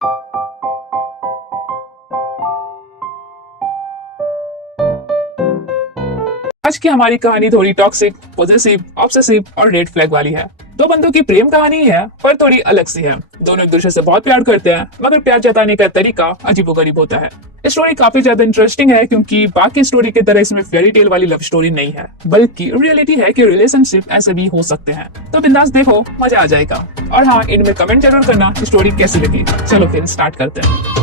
आज की हमारी कहानी थोड़ी टॉक्सिक, पॉजेसिव, ऑब्सेसिव और रेड फ्लैग वाली है। दो बंदों की प्रेम कहानी है, पर थोड़ी अलग सी है। दोनों एक दूसरे से बहुत प्यार करते हैं, मगर प्यार जताने का तरीका अजीबोगरीब होता है। स्टोरी काफी ज्यादा इंटरेस्टिंग है, क्योंकि बाकी स्टोरी की तरह इसमें फेरी टेल वाली लव स्टोरी नहीं है, बल्कि रियलिटी है कि रिलेशनशिप ऐसे भी हो सकते हैं। तो बिंदास देखो, मजा आ जाएगा। और हाँ, इनमें कमेंट जरूर करना स्टोरी कैसी लगी। चलो फिर स्टार्ट करते हैं।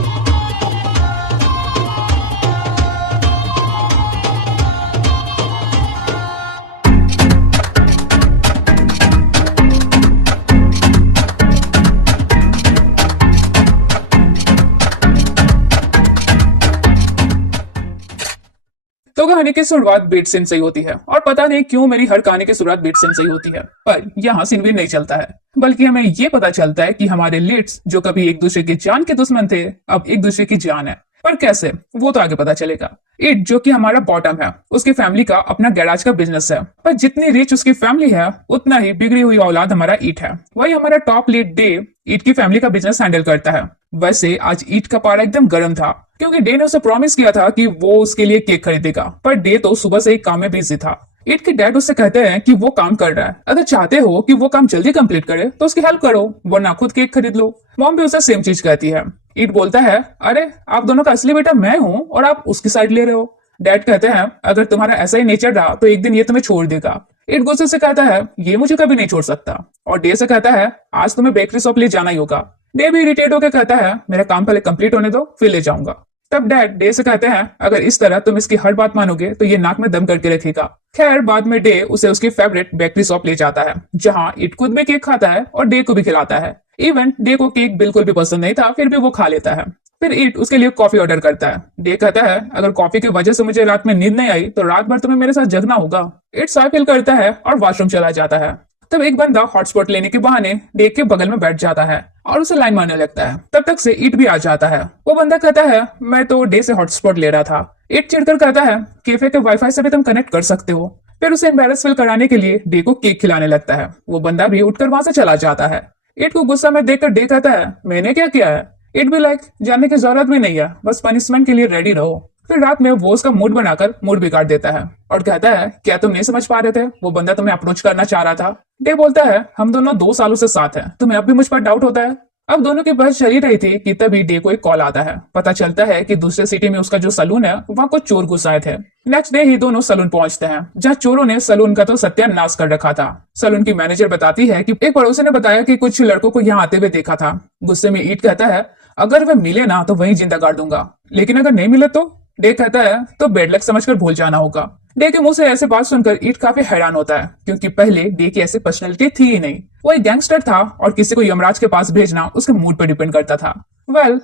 तो कहानी की शुरुआत बीट सीन से ही होती है, और पता नहीं क्यों मेरी हर कहानी की शुरुआत बीट सीन से ही होती है। पर यहाँ सीन भी नहीं चलता है, बल्कि हमें ये पता चलता है कि हमारे लीड्स, जो कभी एक दूसरे की जान के दुश्मन थे, अब एक दूसरे की जान है। पर कैसे, वो तो आगे पता चलेगा। इट, जो कि हमारा बॉटम है, उसकी फैमिली का अपना गैराज का बिजनेस है। पर जितनी रिच उसकी फैमिली है, उतना ही बिगड़ी हुई औलाद हमारा ईट है। वही हमारा टॉप लीड डे ईट की फैमिली का बिजनेस हैंडल करता है। वैसे आज ईट का पारा एकदम गर्म था, क्योंकि डे ने उसे प्रॉमिस किया था कि वो उसके लिए केक खरीदेगा। पर डे तो सुबह से ही काम में बिजी था। इट के डैड उससे कहते हैं कि वो काम कर रहा है, अगर चाहते हो कि वो काम जल्दी कंप्लीट करे तो उसकी हेल्प करो, वरना खुद केक खरीद लो। मॉम भी उसे सेम चीज कहती है। इट बोलता है, अरे आप दोनों का असली बेटा मैं हूँ और आप उसकी साइड ले रहे हो। डैड कहते हैं, अगर तुम्हारा ऐसा ही नेचर रहा तो एक दिन ये तुम्हें छोड़ देगा। इट गुस्से से कहता है, ये मुझे कभी नहीं छोड़ सकता। और डे से कहता है, आज तुम्हें बेकरी शॉप ले जाना ही होगा। डे भी इरिटेट होकर कहता है, मेरा काम पहले कंप्लीट होने दो, फिर ले जाऊंगा। तब डैड डे से कहते हैं, अगर इस तरह तुम इसकी हर बात मानोगे तो ये नाक में दम करके रखेगा। खैर, बाद में डे उसे उसकी फेवरेट बेकरी शॉप ले जाता है, जहां इट खुद भी केक खाता है और डे को भी खिलाता है। इवन डे को केक बिल्कुल भी पसंद नहीं था, फिर भी वो खा लेता है। फिर इट उसके लिए कॉफी ऑर्डर करता है। डे कहता है, अगर कॉफी की वजह से मुझे रात में नींद नहीं आई तो रात भर तुम्हें मेरे साथ जगना होगा। इट साय फील करता है और वॉशरूम चला जाता है। तब एक बंदा हॉटस्पॉट लेने के बहाने डे के बगल में बैठ जाता है और उसे लाइन मारने लगता है। तब तक से ईट भी आ जाता है। वो बंदा कहता है, मैं तो डे से हॉटस्पॉट ले रहा था। ईट चिढ़कर कहता है, कैफे के वाईफाई से भी तुम कनेक्ट कर सकते हो। फिर उसे एम्बेरस फील कराने के लिए डे को केक खिलाने लगता है। वो बंदा भी उठकर वहां से चला जाता है। ईट को गुस्सा में देखकर डे कहता है, मैंने क्या किया है। इट भी लाइक, जानने की जरूरत भी नहीं है, बस पनिशमेंट के लिए रेडी रहो। फिर रात में वो उसका मूड बनाकर मूड बिगाड़ देता है और कहता है, क्या तुम नहीं समझ पा रहे थे, वो बंदा तुम्हें अप्रोच करना चाह रहा था। डे बोलता है, हम दोनों 2 सालों से साथ हैं, तुम्हें अब भी मुझ पर डाउट होता है। अब दोनों की बहस चली रही थी कि तभी डे को एक कॉल आता है। पता चलता है कि दूसरे सिटी में उसका जो सलून है, वहाँ कुछ चोर घुस आए थे। नेक्स्ट डे ही दोनों सलून पहुंचते हैं, जहाँ चोरों ने सलून का तो सत्यानाश कर रखा था। सलून की मैनेजर बताती है कि एक पड़ोसी ने बताया कि कुछ लड़कों को यहाँ आते हुए देखा था। गुस्से में ईट कहता है, अगर वे मिले ना तो वहीं जिंदा गाड़ दूंगा, लेकिन अगर नहीं मिले तो। डे कहता है, तो बेड लक समझकर भूल जाना होगा। डे के मुंह से ऐसे बात सुनकर ईट काफी हैरान होता है, क्योंकि पहले डे की ऐसी पर्सनैलिटी थी ही नहीं। वो एक गैंगस्टर था और किसी को यमराज के पास भेजना उसके मूड पर डिपेंड करता था।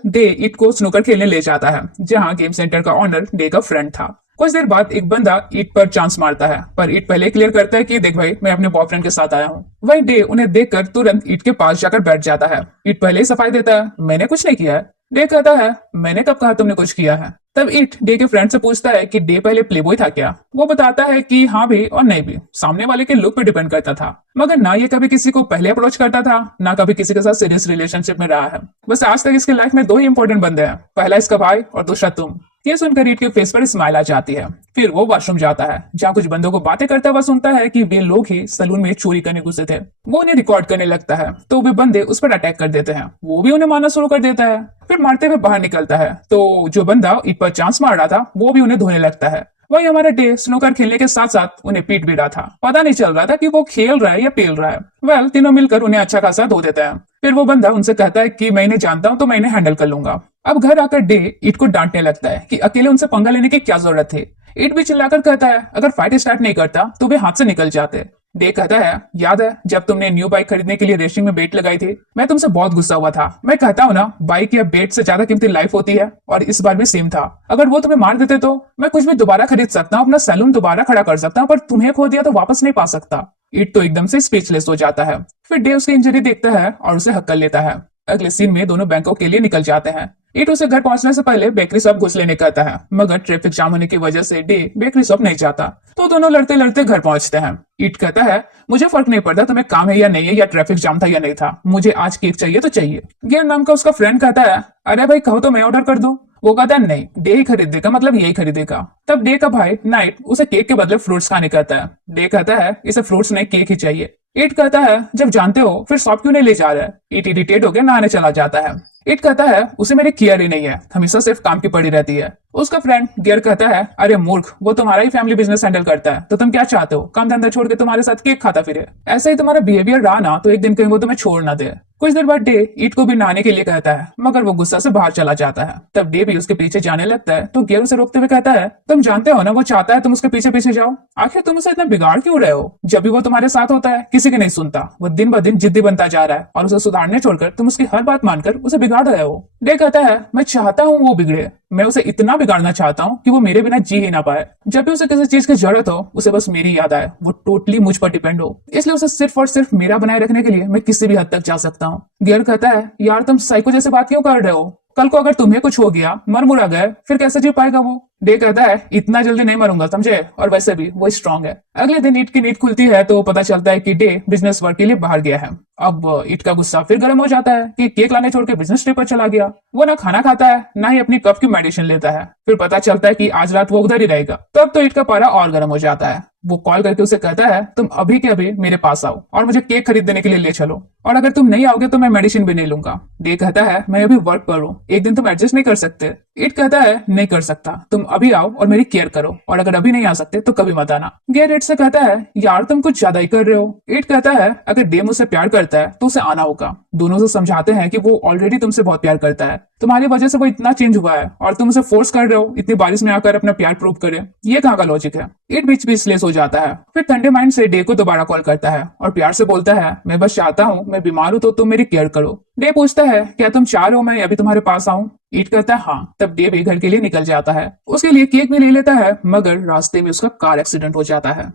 डे ईट को स्नूकर खेलने ले जाता है, जहाँ गेम सेंटर का ऑनर डे का फ्रेंड था। कुछ देर बाद एक बंदा ईट पर चांस मारता है, पर ईट पहले क्लियर करता है कि देख भाई, मैं अपने बॉयफ्रेंड के साथ आया हूँ। वही डे उन्हें देखकर तुरंत ईट के पास जाकर बैठ जाता है। ईट पहले ही सफाई देता है, मैंने कुछ नहीं किया है। डे कहता है, मैंने कब कहा तुमने कुछ किया है। तब ईट डे के फ्रेंड से पूछता है कि डे पहले प्लेबॉय था क्या। वो बताता है कि हाँ भी और नहीं भी, सामने वाले के लुक पे डिपेंड करता था, मगर ना ये कभी किसी को पहले अप्रोच करता था, ना कभी किसी के साथ सीरियस रिलेशनशिप में रहा है। बस आज तक इसकी लाइफ में 2 ही इंपॉर्टेंट बंदे हैं, पहला इसका भाई और दूसरा तुम। ये सुनकर ईट के फेस पर स्माइल आ जाती है। फिर वो वॉशरूम जाता है, जहाँ कुछ बंदों को बातें करता हुआ सुनता है कि वे लोग ही सलून में चोरी करने घुसे थे। वो उन्हें रिकॉर्ड करने लगता है, तो वे बंदे उस पर अटैक कर देते हैं। वो भी उन्हें मारना शुरू कर देता है। फिर मारते हुए बाहर निकलता है, तो जो बंदा ईट पर चांस मार रहा था, वो भी उन्हें धोने लगता है। वही हमारा डे स्नूकर खेलने के साथ साथ उन्हें पीट भी रहा था। पता नहीं चल रहा था कि वो खेल रहा है या पेल रहा है। तीनों मिलकर उन्हें अच्छा खासा धो देते हैं। फिर वो बंदा उनसे कहता है कि मैं इन्हें जानता हूँ, तो मैं इन्हें हैंडल कर लूंगा। अब घर आकर डे ईट को डांटने लगता है कि अकेले उनसे पंगा लेने की क्या जरूरत थी। ईट भी चिल्लाकर कहता है, अगर फाइट स्टार्ट नहीं करता तो वे हाथ से निकल जाते। डे कहता है, याद है जब तुमने न्यू बाइक खरीदने के लिए रेसिंग में बेट लगाई थी, मैं तुमसे बहुत गुस्सा हुआ था। मैं कहता हूँ ना, बाइक या बेट से ज्यादा कीमती लाइफ होती है, और इस बार भी सेम था। अगर वो तुम्हें मार देते तो मैं कुछ भी दोबारा खरीद सकता हूँ, अपना सैलून दोबारा खड़ा कर सकता हूँ, पर तुम्हें खो दिया तो वापस नहीं पा सकता। ईट तो एकदम से स्पीचलेस हो जाता है। फिर डे उसकी इंजरी देखता है और उसे हक्कल लेता है। अगले सीन में दोनों बैंकॉक के लिए निकल जाते हैं। ईट उसे घर पहुंचने से पहले बेकरी शॉप घुस लेने कहता है, मगर ट्रैफिक जाम होने की वजह से डे बेकरी शॉप नहीं जाता। तो दोनों लड़ते लड़ते घर पहुंचते हैं। ईट कहता है, मुझे फर्क नहीं पड़ता तुम्हें काम है या नहीं है, या ट्रैफिक जाम था या नहीं था, मुझे आज केक चाहिए तो चाहिए। गियर नाम का उसका फ्रेंड कहता है, अरे भाई कहो तो मैं ऑर्डर कर दूं। वो कहता है नहीं, डे ही खरीद देगा, मतलब यही खरीदेगा। तब डे का भाई नाइट उसे केक के बदले फ्रूट्स खाने कहता है। डे कहता है, इसे फ्रूट्स नहीं केक ही चाहिए। ईट कहता है, जब जानते हो फिर शॉप क्यों नहीं ले जा रहा है। ईट इरिटेट होकर नहाने चला जाता है। ईट कहता है, उसे मेरी केयर ही नहीं है, हमेशा सिर्फ काम की पड़ी रहती है। उसका फ्रेंड गियर कहता है, अरे मूर्ख, वो तुम्हारा ही फैमिली बिजनेस हैंडल करता है, तो तुम क्या चाहते हो, काम धंधा छोड़ के तुम्हारे साथ केक खाता फिरे। ऐसा ही तुम्हारा बिहेवियर रहा ना तो एक दिन कहीं वो तुम्हें छोड़ ना दे। कुछ देर बाद डे ईट को भी नहाने के लिए कहता है, मगर वो गुस्सा से बाहर चला जाता है। तब डे भी उसके पीछे जाने लगता है तो गियर उसे रोकते हुए कहता है, तुम जानते हो ना वो चाहता है तुम उसके पीछे पीछे जाओ, आखिर तुम उसे इतना बिगाड़ क्यों रहे हो। जब भी वो तुम्हारे साथ होता है किसी की नहीं सुनता, वो दिन ब दिन जिद्दी बनता जा रहा है और उसे सुधारने छोड़कर तुम उसकी हर बात मानकर उसे बिगाड़ रहे हो। डे कहता है, मैं चाहता हूँ वो बिगड़े, मैं उसे इतना बिगाड़ना चाहता हूँ कि वो मेरे बिना जी ही ना पाए। जब भी उसे किसी चीज की जरूरत हो उसे बस मेरी याद आए, वो टोटली मुझ पर डिपेंड हो, इसलिए उसे सिर्फ और सिर्फ मेरा बनाए रखने के लिए मैं किसी भी हद तक जा सकता हूँ। गियर कहता है, यार तुम साइको जैसे बात क्यों कर रहे हो, कल को अगर तुम्हें कुछ हो गया, मर मुरा गए, फिर कैसे जी पाएगा वो। डे कहता है, इतना जल्दी नहीं मरूंगा समझे, और वैसे भी वो स्ट्रांग है। अगले दिन ईट की नींद खुलती है तो पता चलता है कि डे बिजनेस वर्क के लिए बाहर गया है। अब ईट का गुस्सा फिर गर्म हो जाता है कि केक लाने छोड़ के बिजनेस ट्रिप पर चला गया। वो ना खाना खाता है ना ही अपनी कफ की मेडिसिन लेता है। फिर पता चलता है कि आज रात वो उधर ही रहेगा। तब तो ईट का पारा और गर्म हो जाता है। वो कॉल करके उसे कहता है, तुम अभी के अभी मेरे पास आओ और मुझे केक खरीद देने के लिए ले चलो, और अगर तुम नहीं आओगे तो मैं मेडिसिन भी नहीं लूंगा। डे कहता है, मैं अभी वर्क पर हूँ, एक दिन तुम एडजस्ट नहीं कर सकते। ईट कहता है, नहीं कर सकता, तुम अभी आओ और मेरी केयर करो, और अगर अभी नहीं आ सकते तो कभी मत आना। गियर ईट से कहता है, यार तुम कुछ ज्यादा ही कर रहे हो। ईट कहता है, अगर डे मुझसे प्यार करता है तो उसे आना होगा। दोनों से समझाते हैं कि वो ऑलरेडी तुमसे बहुत प्यार करता है, तुम्हारी वजह से वो इतना चेंज हुआ है और तुम उसे फोर्स कर रहे हो इतनी बारिश में आकर अपना प्यार प्रूव करे। ये कहाँ का लॉजिक है। ईट बीच बीच लेस हो जाता है। फिर ठंडे माइंड से डे को दोबारा कॉल करता है और प्यार से बोलता है, मैं बस चाहता हूँ, मैं बीमार हूँ तो तुम मेरी केयर करो। डे पूछता है, क्या तुम चाह रहे हो मैं अभी तुम्हारे पास आऊं। ईट कहता है, हाँ। तब डे भी घर के लिए निकल जाता है, उसके लिए केक भी ले लेता है, मगर रास्ते में उसका कार एक्सीडेंट हो जाता है।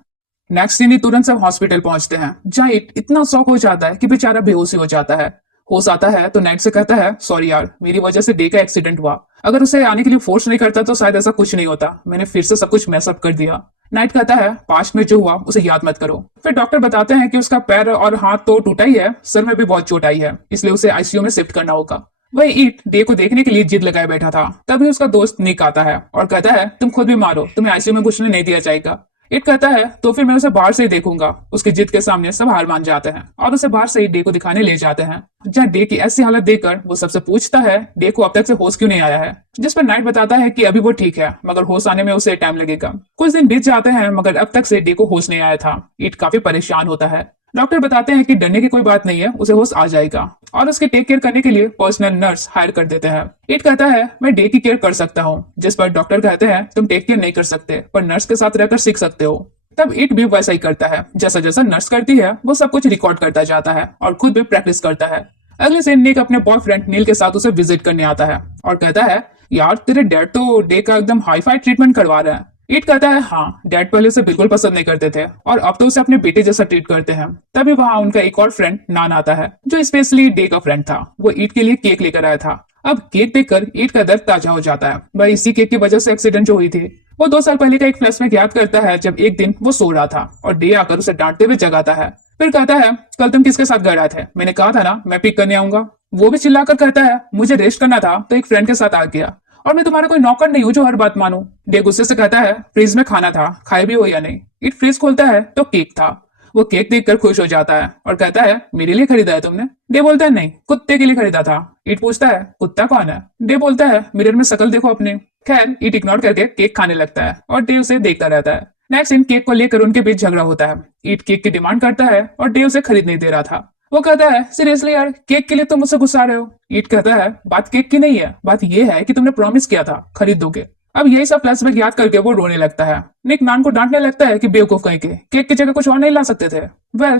नेक्स्ट दिन ही तुरंत सब हॉस्पिटल पहुंचते हैं, जहाँ ईट इतना शॉक हो जाता है कि बेचारा बेहोश ही हो जाता है। होश आता है तो नाइट से कहता है, सॉरी यार, मेरी वजह से डे का एक्सीडेंट हुआ, अगर उसे आने के लिए फोर्स नहीं करता तो शायद ऐसा कुछ नहीं होता, मैंने फिर से सब कुछ मैसअप कर दिया। नाइट कहता है, पास्ट में जो हुआ उसे याद मत करो। फिर डॉक्टर बताते हैं कि उसका पैर और हाथ तो टूटा ही है, सर में भी बहुत चोट आई है, इसलिए उसे आईसीयू में शिफ्ट करना होगा। वही ईट डे को देखने के लिए जिद लगाए बैठा था। तभी उसका दोस्त निक आता है और कहता है, तुम खुद भी मारो, तुम्हें आईसीयू में घुसने नहीं दिया जाएगा। ईट कहता है, तो फिर मैं उसे बाहर से ही देखूंगा। उसकी जिद के सामने सब हार मान जाते हैं और उसे बाहर से ही डे को दिखाने ले जाते हैं, जहाँ डे की ऐसी हालत देखकर वो सबसे पूछता है, डे को अब तक से होश क्यों नहीं आया है। जिस पर नाइट बताता है कि अभी वो ठीक है, मगर होश आने में उसे टाइम लगेगा। कुछ दिन बीत जाते हैं मगर अब तक से डे को होश नहीं आया था। ईट काफी परेशान होता है। डॉक्टर बताते हैं कि डरने की कोई बात नहीं है, उसे होश आ जाएगा, और उसके टेक केयर करने के लिए पर्सनल नर्स हायर कर देते हैं। ईट कहता है, मैं डे की केयर कर सकता हूँ, जिस पर डॉक्टर कहते हैं, तुम टेक केयर नहीं कर सकते, पर नर्स के साथ रहकर सीख सकते हो। तब ईट भी वैसा ही करता है, जैसा जैसा नर्स करती है वो सब कुछ रिकॉर्ड करता जाता है और खुद भी प्रैक्टिस करता है। अगले दिन निक अपने बॉयफ्रेंड नील के साथ उसे विजिट करने आता है और कहता है, यार तेरे डैड तो डे का एकदम हाई फाई ट्रीटमेंट करवा रहे हैं। ईट कहता है, हाँ, डैड पहले उसे बिल्कुल पसंद नहीं करते थे और अब तो उसे अपने बेटे जैसा ट्रीट करते हैं। तभी वहाँ उनका एक और फ्रेंड नान आता है, जो स्पेशली डे का फ्रेंड था। वो ईट के लिए केक लेकर आया था। अब केक देखकर ईट का दर्द ताजा हो जाता है, भाई इसी केक की वजह से एक्सीडेंट जो हुई थी। वो 2 साल पहले का एक फ्लैशबैक याद करता है, जब एक दिन वो सो रहा था और डे आकर उसे डांटते हुए जगाता है। फिर कहता है, कल तुम किसके साथ गए थे, मैंने कहा था ना मैं पिक करने आऊंगा। वो भी चिल्लाकर कहता है, मुझे रेस्ट करना था तो एक फ्रेंड के साथ आ गया, और मैं तुम्हारा कोई नौकर नहीं हूँ जो हर बात मानू। डे गुस्से से कहता है, फ्रिज में खाना था, खाए भी हो या नहीं। ईट फ्रिज खोलता है तो केक था। वो केक देखकर खुश हो जाता है और कहता है, मेरे लिए खरीदा है तुमने। डे बोलता है, नहीं, कुत्ते के लिए खरीदा था। ईट पूछता है, कुत्ता कौन है। डे बोलता है, मिरर में शक्ल देखो अपने। खैर ईट इग्नोर करके केक खाने लगता है और डे उसे देखता रहता है। नेक्स्ट इन केक को लेकर उनके बीच झगड़ा होता है। ईट केक की डिमांड करता है और डे उसे खरीद नहीं दे रहा था। वो कहता है, सीरियसली यार, केक के लिए तुम मुझसे गुस्सा रहे हो। ईट कहता है, बात केक की नहीं है, बात ये है कि तुमने प्रॉमिस किया था खरीद दोगे। अब यही सब फ्लैशबैक याद करके वो रोने लगता है। निक नान को डांटने लगता है कि बेवकूफ कहीं के, केक की जगह कुछ और नहीं ला सकते थे।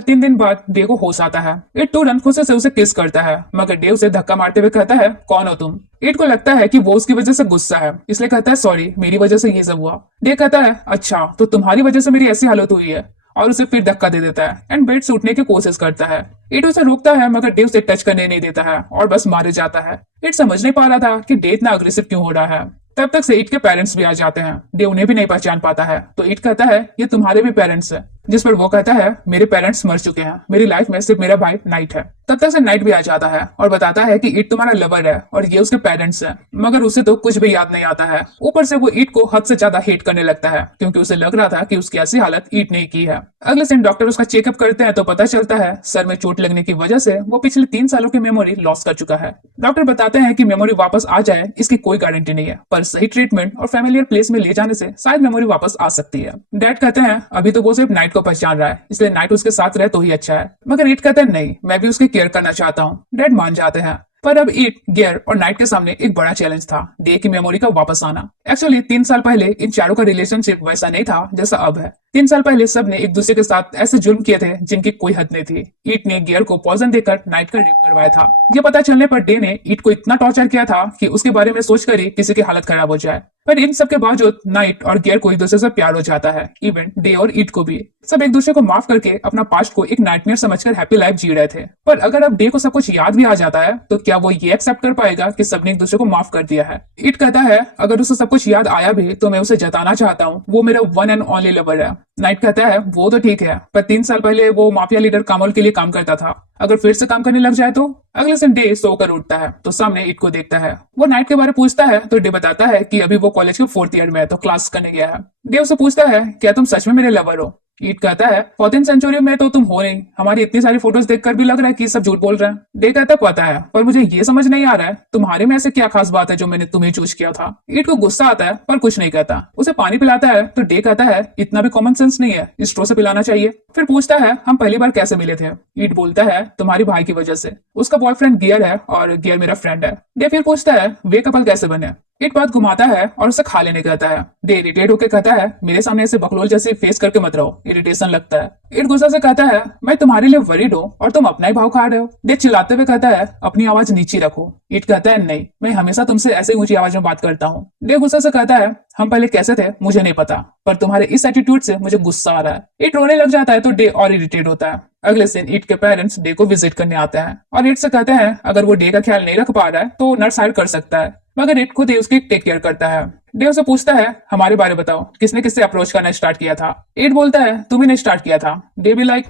3 दिन बाद डे को होश आता है। ईट तुरंत खुशी से उसे किस करता है, मगर डे उसे धक्का मारते हुए कहता है, कौन हो तुम। ईट को लगता है कि वो उसकी वजह से गुस्सा है, इसलिए कहता है, सॉरी, मेरी वजह से ये सब हुआ। डे कहता है, अच्छा तो तुम्हारी वजह से मेरी ऐसी हालत हुई है। और उसे फिर धक्का दे देता है एंड बेड से उठने की कोशिश करता है। इट उसे रोकता है मगर डे उसे टच करने नहीं देता है और बस मारे जाता है। इट समझ नहीं पा रहा था कि डे इतना अग्रेसिव क्यों हो रहा है। तब तक से इट के पेरेंट्स भी आ जाते हैं। डे उन्हें भी नहीं पहचान पाता है तो इट कहता है ये तुम्हारे भी पेरेंट्स है, जिस पर वो कहता है मेरे पेरेंट्स मर चुके हैं, मेरी लाइफ में सिर्फ मेरा भाई नाइट है। तब तक से नाइट भी आ जाता है और बताता है कि इट तुम्हारा लवर है और ये उसके पेरेंट्स है, मगर उसे तो कुछ भी याद नहीं आता है। ऊपर से वो इट को हद से ज्यादा हेट करने लगता है क्योंकि उसे लग रहा था कि उसकी ऐसी हालत इट ने की है। अगले दिन डॉक्टर उसका चेकअप करते हैं तो पता चलता है सर में चोट लगने की वजह से वो पिछले 3 सालों की मेमोरी लॉस कर चुका है। डॉक्टर बताते हैं कि मेमोरी वापस आ जाए इसकी कोई गारंटी नहीं है, पर सही ट्रीटमेंट और फैमिलियर प्लेस में ले जाने से शायद मेमोरी वापस आ सकती है। डैड कहते हैं अभी तो वो सिर्फ नाइट को पहचान रहा है, इसलिए नाइट उसके साथ रहे तो ही अच्छा है। मगर इट कहते हैं नहीं, मैं भी उसकी केयर करना चाहता हूँ। डैड मान जाते हैं, पर अब इट, गियर और नाइट के सामने एक बड़ा चैलेंज था, डे की मेमोरी का वापस आना। एक्चुअली 3 साल पहले इन चारों का रिलेशनशिप वैसा नहीं था जैसा अब है। 3 साल पहले सब ने एक दूसरे के साथ ऐसे जुल्म किए थे जिनकी कोई हद नहीं थी। इट ने गियर को पॉइजन देकर नाइट का रेप करवाया था। ये पता चलने पर डे ने इट को इतना टॉर्चर किया था कि उसके बारे में सोचकर ही किसी की हालत खराब हो जाए। पर इन सब के बावजूद नाइट और गियर को एक दूसरे से प्यार हो जाता है, इवन डे और इट को भी। सब एक दूसरे को माफ करके अपना पास्ट को एक नाइटमेयर समझकर हैप्पी लाइफ जी रहे थे। पर अगर अब डे को सब कुछ याद भी आ जाता है तो क्या वो ये एक्सेप्ट कर पाएगा कि सबने एक दूसरे को माफ कर दिया है। इट कहता है अगर उसे सब कुछ याद आया भी तो मैं उसे जताना चाहता हूँ वो मेरा वन एंड ओनली लवर है। नाइट कहता है वो तो ठीक है, पर 3 साल पहले वो माफिया लीडर कामोल के लिए काम करता था, अगर फिर से काम करने लग जाए तो। अगले दिन डे सोकर उठता है तो सामने इट को देखता है। वो नाइट के बारे में पूछता है तो डे बताता है कि अभी वो कॉलेज के 4th ईयर में है तो क्लास करने गया है। डे उसे पूछता है क्या तुम सच में मेरे लवर हो। इट कहता है 14th सेंचुरी में तो तुम हो नहीं, हमारी इतनी सारी फोटोज देखकर भी लग रहा है कि सब झूठ बोल रहे हैं। डे कहता पता है, पर मुझे ये समझ नहीं आ रहा है तुम्हारे में ऐसे क्या खास बात है जो मैंने तुम्हें चूज किया था। इट को गुस्सा आता है पर कुछ नहीं कहता। उसे पानी पिलाता है तो डे कहता है इतना भी कॉमन सेंस नहीं है, स्ट्रो से पिलाना चाहिए। फिर पूछता है हम पहली बार कैसे मिले थे। इट बोलता है तुम्हारी भाई की वजह से, उसका बॉयफ्रेंड गियर है और गियर मेरा फ्रेंड है। डे फिर पूछता है वे कपल कैसे बने। इट बात घुमाता है और उसे खा लेने कहता है। डे इरिटेट होकर कहता है मेरे सामने ऐसे बकलोल जैसे फेस करके मत रहो, इरिटेशन लगता है। इट गुस्सा से कहता है मैं तुम्हारे लिए वरीड हूँ और तुम अपना ही भाव खा रहे हो। डे चिल्लाते हुए कहता है अपनी आवाज नीचे रखो। इट कहता है नहीं, मैं हमेशा तुमसे ऐसे ऊंची आवाज में बात करता हूँ। डे गुस्सा से कहता है हम पहले कैसे थे मुझे नहीं पता, पर तुम्हारे इस एटीट्यूड से मुझे गुस्सा आ रहा है। इट रोने लग जाता है तो डे और इरिटेट होता है। अगले दिन इट के पेरेंट्स डे को विजिट करने आते हैं और इट से कहते हैं अगर वो डे का ख्याल नहीं रख पा रहा है तो नर्स हायर कर सकता है, मगर इट खुद ही उसकी टेक केयर करता है। डे उसे पूछता है हमारे बारे बताओ, किसने किससे अप्रोच करना स्टार्ट किया था। इट बोलता है तुम ही ने स्टार्ट किया था। डे भी लाइक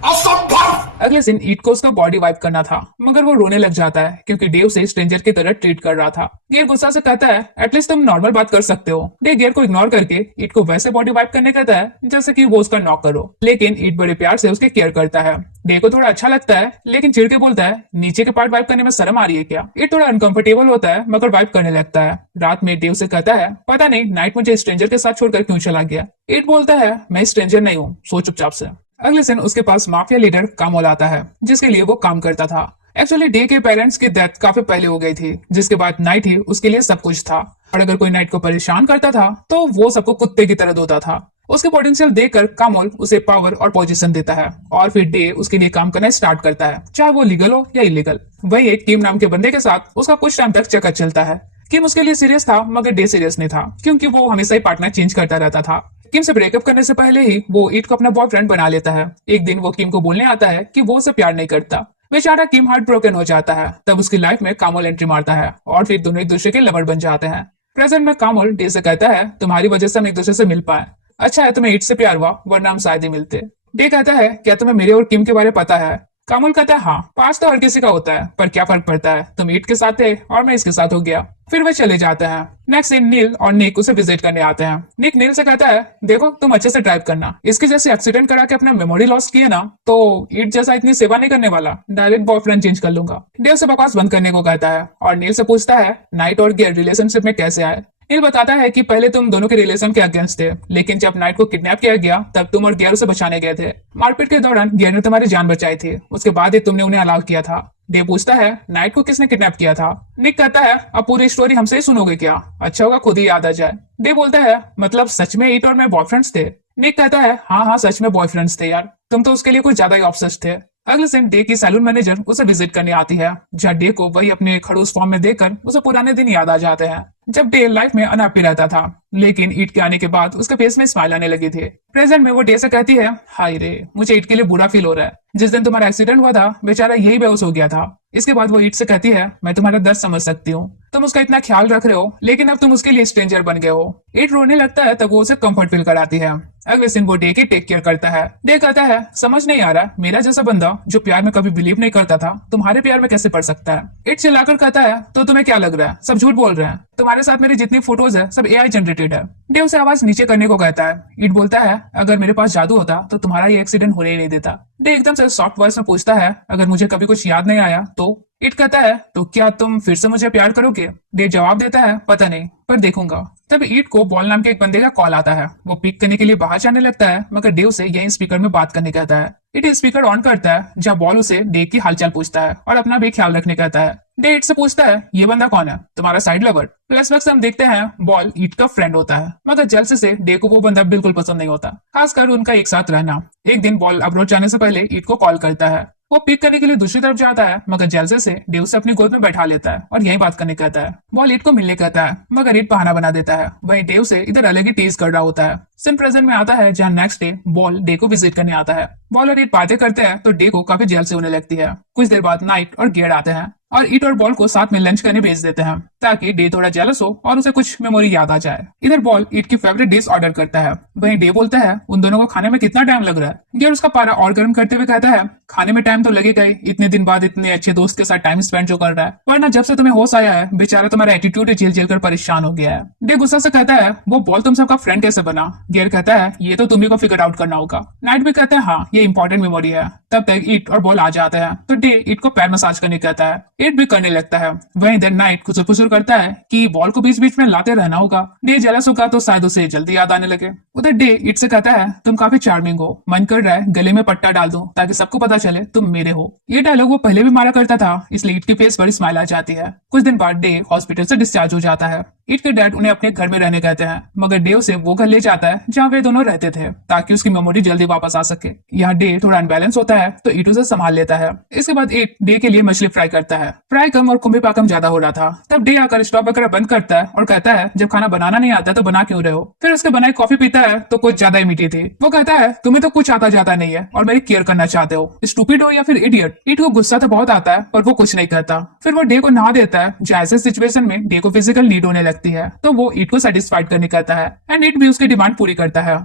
अगले दिन इट को उसका बॉडी वाइप करना था, मगर वो रोने लग जाता है क्योंकि डे उसे स्ट्रेंजर की तरह ट्रीट कर रहा था। गियर गुस्सा से कहता है एटलीस्ट तुम नॉर्मल बात कर सकते हो। डे गियर को इग्नोर करके इट को वैसे बॉडी वाइप करने कहता है जैसे कि वो उसका नॉक करो, लेकिन इट बड़े प्यार से उसके केयर करता है। डे को थोड़ा अच्छा लगता है लेकिन चिढ़ के बोलता है नीचे के पार्ट वाइप करने में शर्म आ रही है क्या। इट थोड़ा अनकंफर्टेबल होता है मगर वाइप करने लगता है। रात में डे उसे कहता है पता नहीं नाइट मुझे स्ट्रेंजर के साथ छोड़कर क्यों चला गया। इट बोलता है मैं स्ट्रेंजर नहीं हूँ, सो चुपचाप से। अगले दिन उसके पास माफिया लीडर कामोल आता है जिसके लिए वो काम करता था। एक्चुअली डे के पेरेंट्स की डेथ काफी पहले हो गई थी, जिसके बाद नाइट ही उसके लिए सब कुछ था। और अगर कोई नाइट को परेशान करता था तो वो सबको कुत्ते की तरह धोता था। उसके पोटेंशियल देखकर कामोल उसे पावर और पोजीशन देता है और फिर डे उसके लिए काम करना स्टार्ट करता है, चाहे वो लीगल हो या इलीगल। वही एक किम नाम के बंदे के साथ उसका कुछ टाइम तक चक्कर चलता है। किम उसके लिए सीरियस था मगर डे सीरियस नहीं था क्योंकि वो हमेशा ही पार्टनर चेंज करता रहता था। किम से ब्रेकअप करने से पहले ही वो इट को अपना बॉयफ्रेंड बना लेता है। एक दिन वो किम को बोलने आता है कि वो उसे प्यार नहीं करता। बेचारा किम हार्ट ब्रोकन हो जाता है। तब उसकी लाइफ में कामोल एंट्री मारता है और फिर दोनों एक दूसरे के लवर बन जाते हैं। प्रेजेंट में कामोल डे से कहता है तुम्हारी वजह से हम एक दूसरे से मिल पाए, अच्छा है तुम्हें इट से प्यार हुआ वरना हम शायद ही मिलते। डे कहता है क्या तुम्हें मेरे और किम के बारे पता है। कामोल कहता है हाँ, पास तो हर किसी का होता है पर क्या फर्क पड़ता है, तुम इट के साथ थे और मैं इसके साथ हो गया। फिर वे चले जाते हैं। नेक्स्ट दिन नील और निक उसे विजिट करने आते हैं। निक नील से कहता है देखो तुम अच्छे से ड्राइव करना, इसके जैसे एक्सीडेंट करा के अपना मेमोरी लॉस किए ना तो इट जैसा इतनी सेवा नहीं करने वाला, डायरेक्ट बॉयफ्रेंड चेंज कर लूंगा। डेव से बकवास बंद करने को कहता है और नील से पूछता है नाइट और गियर रिलेशनशिप में कैसे आए। नील बताता है कि पहले तुम दोनों के रिलेशन के अगेंस्ट थे, लेकिन जब नाइट को किडनैप किया गया तब तुम और गियर उसे बचाने गए थे। मारपीट के दौरान गियर ने तुम्हारी जान बचाई थी, उसके बाद ही तुमने उन्हें अलाउ किया था। डे पूछता है नाइट को किसने किडनैप किया था। निक कहता है अब पूरी स्टोरी हमसे ही सुनोगे क्या, अच्छा होगा खुद ही याद आ जाए। डे बोलता है मतलब सच में इट और मैं बॉयफ्रेंड्स थे। निक कहता है हाँ हाँ सच में बॉयफ्रेंड्स थे यार, तुम तो उसके लिए कुछ ज्यादा ही ऑब्सेस्ड थे। अगले दिन डे की सैलून मैनेजर उसे विजिट करने आती है, जहाँ डे को वही अपने खड़ूस फॉर्म में देखकर उसे पुराने दिन याद आ जाते हैं जब डे लाइफ में अनहैप्पी रहता था। लेकिन ईट के आने के बाद उसके फेस में स्माइल आने लगी थी। प्रेजेंट में वो डे से कहती है, हाय रे, मुझे ईट के लिए बुरा फील हो रहा है। जिस दिन तुम्हारा एक्सीडेंट हुआ था बेचारा यही बेहोश हो गया था। इसके बाद वो ईट से कहती है, मैं तुम्हारा दर्द समझ सकती हूँ, तुम उसका इतना ख्याल रख रहे हो, लेकिन अब तुम उसके लिए स्ट्रेंजर बन गए हो। ईट रोने लगता है, तब वो उसे कंफर्ट फील कराती है। अगले दिन वो डे की टेक केयर करता है। डे कहता है, समझ नहीं आ रहा, मेरा जैसा बंदा जो प्यार में कभी बिलीव नहीं करता था तुम्हारे प्यार में कैसे पड़ सकता है। ईट चिल्लाकर कहता है, तो तुम्हें क्या लग रहा है, सब झूठ बोल रहे हैं, तुम्हारे साथ मेरी जितनी फोटोज है सब एआई जनरेटेड है। डे उसे आवाज नीचे करने को कहता है। ईट बोलता है, अगर मेरे पास जादू होता तो तुम्हारा ये एक्सीडेंट होने ही नहीं देता। डे एकदम से सॉफ्ट वॉइस में पूछता है, अगर मुझे कभी कुछ याद नहीं आया तो? ईट कहता है, तो क्या तुम फिर से मुझे प्यार करोगे? डे जवाब देता है, पता नहीं, पर देखूंगा। तब ईट को बॉल नाम के एक बंदे का कॉल आता है। वो पिक करने के लिए बाहर जाने लगता है, मगर डे उसे यही स्पीकर में बात करने कहता है। ईट स्पीकर ऑन करता है, जब बॉल उसे डे की हालचाल पूछता है और अपना भी ख्याल रखने कहता है। डे ईट से पूछता है, ये बंदा कौन है, तुम्हारा साइड लवर? फ्लैशबैक से हम देखते हैं बॉल ईट का फ्रेंड होता है, मगर जल्द से डे को वो बंदा बिल्कुल पसंद नहीं होता, खासकर उनका एक साथ रहना। एक दिन बॉल अब्रॉड जाने से पहले ईट को कॉल करता है। वो पिक करने के लिए दूसरी तरफ जाता है, मगर जल्द से डे उसे अपनी गोद में बैठा लेता है और यही बात करने कहता है। बॉल ईट को मिलने कहता है, मगर ईट बहाना बना देता है। वहीं डे उसे इधर अलग ही टीज कर रहा होता है। सीन प्रेजेंट में आता है, जहाँ नेक्स्ट डे बॉल डे को विजिट करने आता है। बॉल और ईट बातें करते हैं तो डे को काफी जेलसी होने लगती है। कुछ देर बाद नाइट और गियर आते हैं और ईट और बॉल को साथ में लंच करने भेज देते हैं, ताकि डे थोड़ा जेलस हो और उसे कुछ मेमोरी याद आ जाए। इधर बॉल ईट की फेवरेट डिश ऑर्डर करता है। वहीं डे बोलता है, उन दोनों को खाने में कितना टाइम लग रहा है? गियर उसका पारा और गर्म करते हुए कहता है, खाने में टाइम तो लगेगा ही, इतने दिन बाद इतने अच्छे दोस्त के साथ टाइम स्पेंड जो कर रहा है, वरना जब से तुम्हें होश आया है बेचारा तुम्हारा एटीट्यूड झेल झेल कर परेशान हो गया है। डे गुस्सा से कहता है, वो बॉल तुम सबका फ्रेंड कैसे बना? गियर कहता है, ये तो तुम्ही को फिगर आउट करना होगा। नाइट भी कहता है, हाँ ये इंपॉर्टेंट मेमोरी है। तब तक ईट और बॉल आ जाते हैं तो डे ईट को पैर मसाज करने कहता है। ईट भी करने लगता है। वहीं देर नाइट खुसुर फुसुर करता है कि बॉल को बीच बीच में लाते रहना होगा। डे जेलस होगा तो शायद उसे जल्दी याद आने लगे। उधर डे ईट से कहता है, तुम काफी चार्मिंग हो, मन कर रहा है गले में पट्टा डाल दूं ताकि सबको पता चले तुम मेरे हो। ये डायलॉग वो पहले भी मारा करता था, इसलिए ईट के फेस पर स्माइल आ जाती है। कुछ दिन बाद डे हॉस्पिटल से डिस्चार्ज हो जाता है। ईट के डैड उन्हें अपने घर में रहने कहते हैं, मगर डे उसे वो घर ले जाता है जहाँ वे दोनों रहते थे, ताकि उसकी मेमोरी जल्दी वापस आ सके। यहाँ डे थोड़ा अनबैलेंस होता है तो ईट उसे संभाल लेता है। इसके बाद ईट डे के लिए मछली फ्राई करता है। फ्राई कम और कुंभी पाकम ज्यादा हो रहा था। तब डे आकर स्टोव वगैरह बंद करता है और कहता है, जब खाना बनाना नहीं आता तो बना क्यों रहे हो? फिर उसके बनाई कॉफी पीता है तो कुछ ज्यादा ही मीठी थी। वो कहता है, तुम्हें तो कुछ आता जाता नहीं है और मेरी केयर करना चाहते हो, स्टूपिड हो या फिर इडियट। ईट को गुस्सा तो बहुत आता है पर वो कुछ नहीं कहता। फिर वो डे को नहा देता है, जो ऐसे सिचुएशन में डे को फिजिकल नीड होने लगती है, तो वो ईट को सेटिस्फाइड करने कहता है एंड ईट भी उसकी डिमांड पूरी करता है।